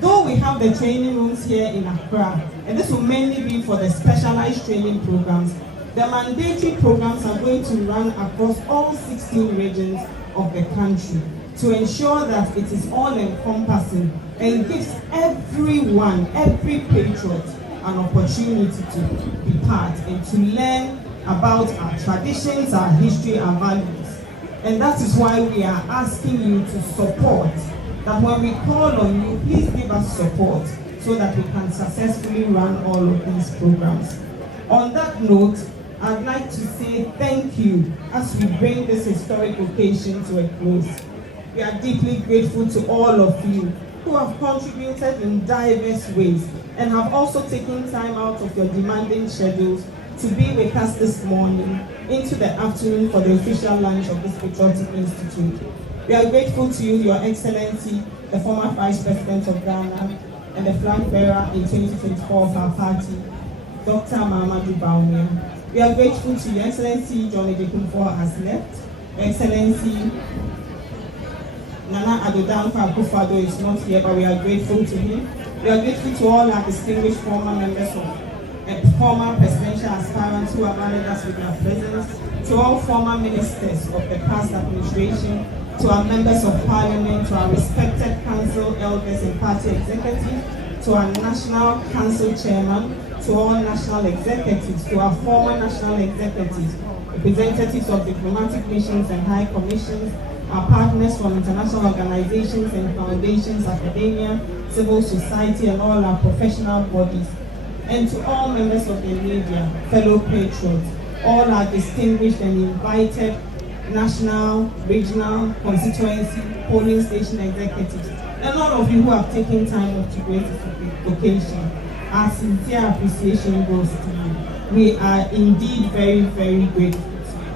Though we have the training rooms here in Accra, and this will mainly be for the specialized training programs, the mandatory programs are going to run across all 16 regions of the country to ensure that it is all-encompassing and gives everyone, every patriot, an opportunity to be part and to learn about our traditions, our history, our values. And that is why we are asking you to support, that when we call on you, please give us support so that we can successfully run all of these programs. On that note, I'd like to say thank you as we bring this historic occasion to a close. We are deeply grateful to all of you who have contributed in diverse ways and have also taken time out of your demanding schedules to be with us this morning into the afternoon for the official launch of this Patriotic Institute. We are grateful to you, Your Excellency, the former Vice President of Ghana and the flag bearer in 2024 of our party, Dr. Mahamudu Bawumia. We are grateful to Your Excellency John Agyekum Kufuor has left. Your Excellency Nana Addo Dankwa Akufo-Addo is not here, but we are grateful to him. We are grateful to all our distinguished former members of former presidential aspirants who have honored us with their presence, to all former ministers of the past administration, to our members of parliament, to our respected council elders and party executives, to our national council chairman, to all national executives, to our former national executives, representatives of diplomatic missions and high commissions, our partners from international organizations and foundations, academia, civil society, and all our professional bodies, and to all members of the media, fellow patriots, all our distinguished and invited national, regional, constituency, polling station executives, and all of you who have taken time off to grace this occasion. Our sincere appreciation goes to you. We are indeed very, very grateful to you.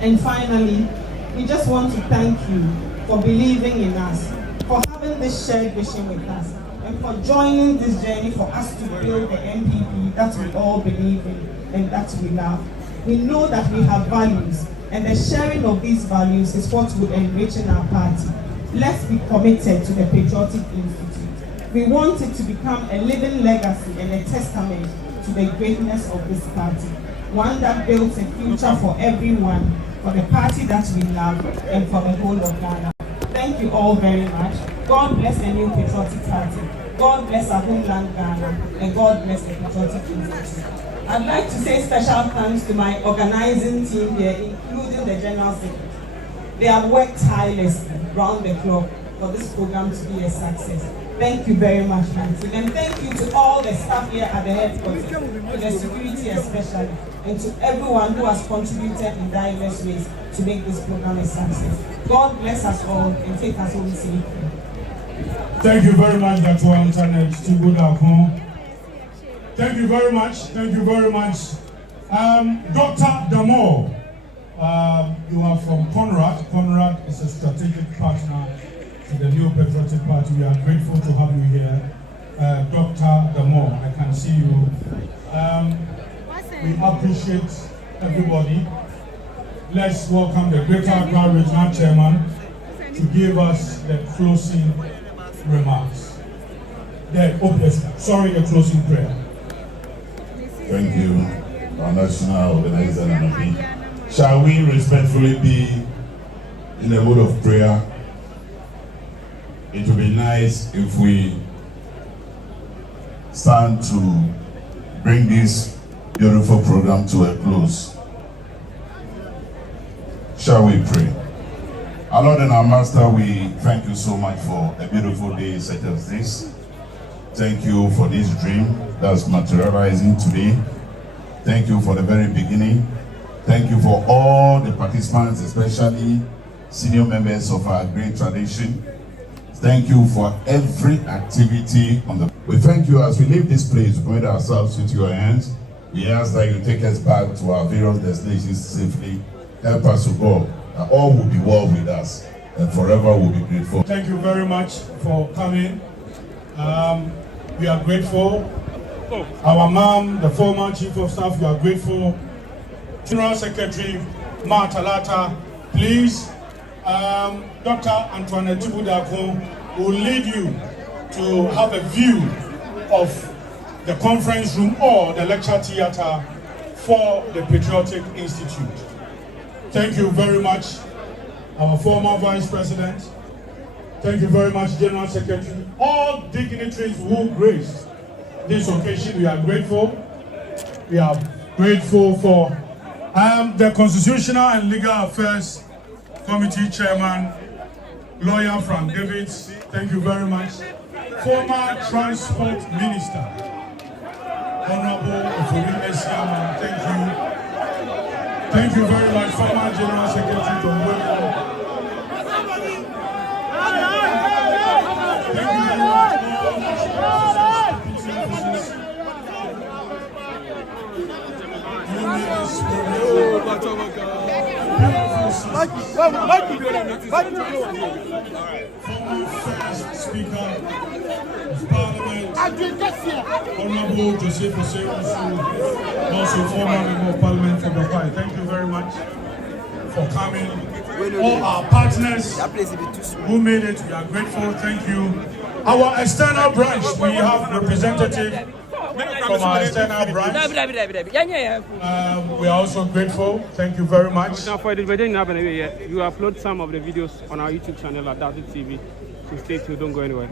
And finally, we just want to thank you for believing in us, for having this shared vision with us, and for joining this journey for us to build the NPP that we all believe in and that we love. We know that we have values, and the sharing of these values is what will enrich in our party. Let's be committed to the Patriotic Institute. We want it to become a living legacy and a testament to the greatness of this party, one that builds a future for everyone, for the party that we love, and for the whole of Ghana. Thank you all very much. God bless the new Patriotic Party. God bless our homeland Ghana, and God bless the Patriotic Institute. I'd like to say special thanks to my organizing team here, including the General Secretary. They have worked tirelessly round the clock for this program to be a success. Thank you very much, Nancy. And thank you to all the staff here at the headquarters, to the security especially, and to everyone who has contributed in diverse ways to make this program a success. God bless us all and take us home safely. Thank you very much, Dr. Internet. Thank you very much. Thank you very much. Dr. Damore, you are from Conrad. Conrad is a strategic partner to the new Patriotic Party. We are grateful to have you here. Dr. Damore, I can see you. We appreciate everybody. Let's welcome the Greater Accra Regional Chairman to give us the closing remarks. The closing prayer. Thank you, our national organizer, Nana Addo Shall we respectfully be in a mood of prayer? It would be nice if we stand to bring this beautiful program to a close. Shall we pray? Our Lord and our Master, we thank you so much for a beautiful day such as this. Thank you for this dream that's materializing today. Thank you for the very beginning. Thank you for all the participants, especially senior members of our great tradition. Thank you for every activity on the... We thank you as we leave this place, we commit ourselves into your hands. We ask that you take us back to our various destinations safely. Help us to go, that all will be well with us and forever will be grateful. Thank you very much for coming. We are grateful. Our mom, the former chief of staff, we are grateful. General Secretary Matalata, please, Dr. Antoinette Tibudakon will lead you to have a view of the conference room or the lecture theater for the Patriotic Institute. Thank you very much, our former Vice President. Thank you very much, General Secretary. All dignitaries who graced this occasion, we are grateful. We are grateful for the Constitutional and Legal Affairs Committee Chairman, Lawyer Frank Davids. Thank you very much. Former Transport Minister, Honorable Kufuor. Thank you. Thank you very much, former General Secretary John Agyekum. Thank you very much. Former first Speaker of Parliament, Honorable Joseph Osei, also former Member of Parliament for Bakwai. Thank you very much for coming. All our partners who made it, we are grateful. Thank you. Our external branch, we have representative from our external branch. We are also grateful. Thank you very much. Now for the video, you upload some of the videos on our YouTube channel at David TV. So stay tuned, don't go anywhere.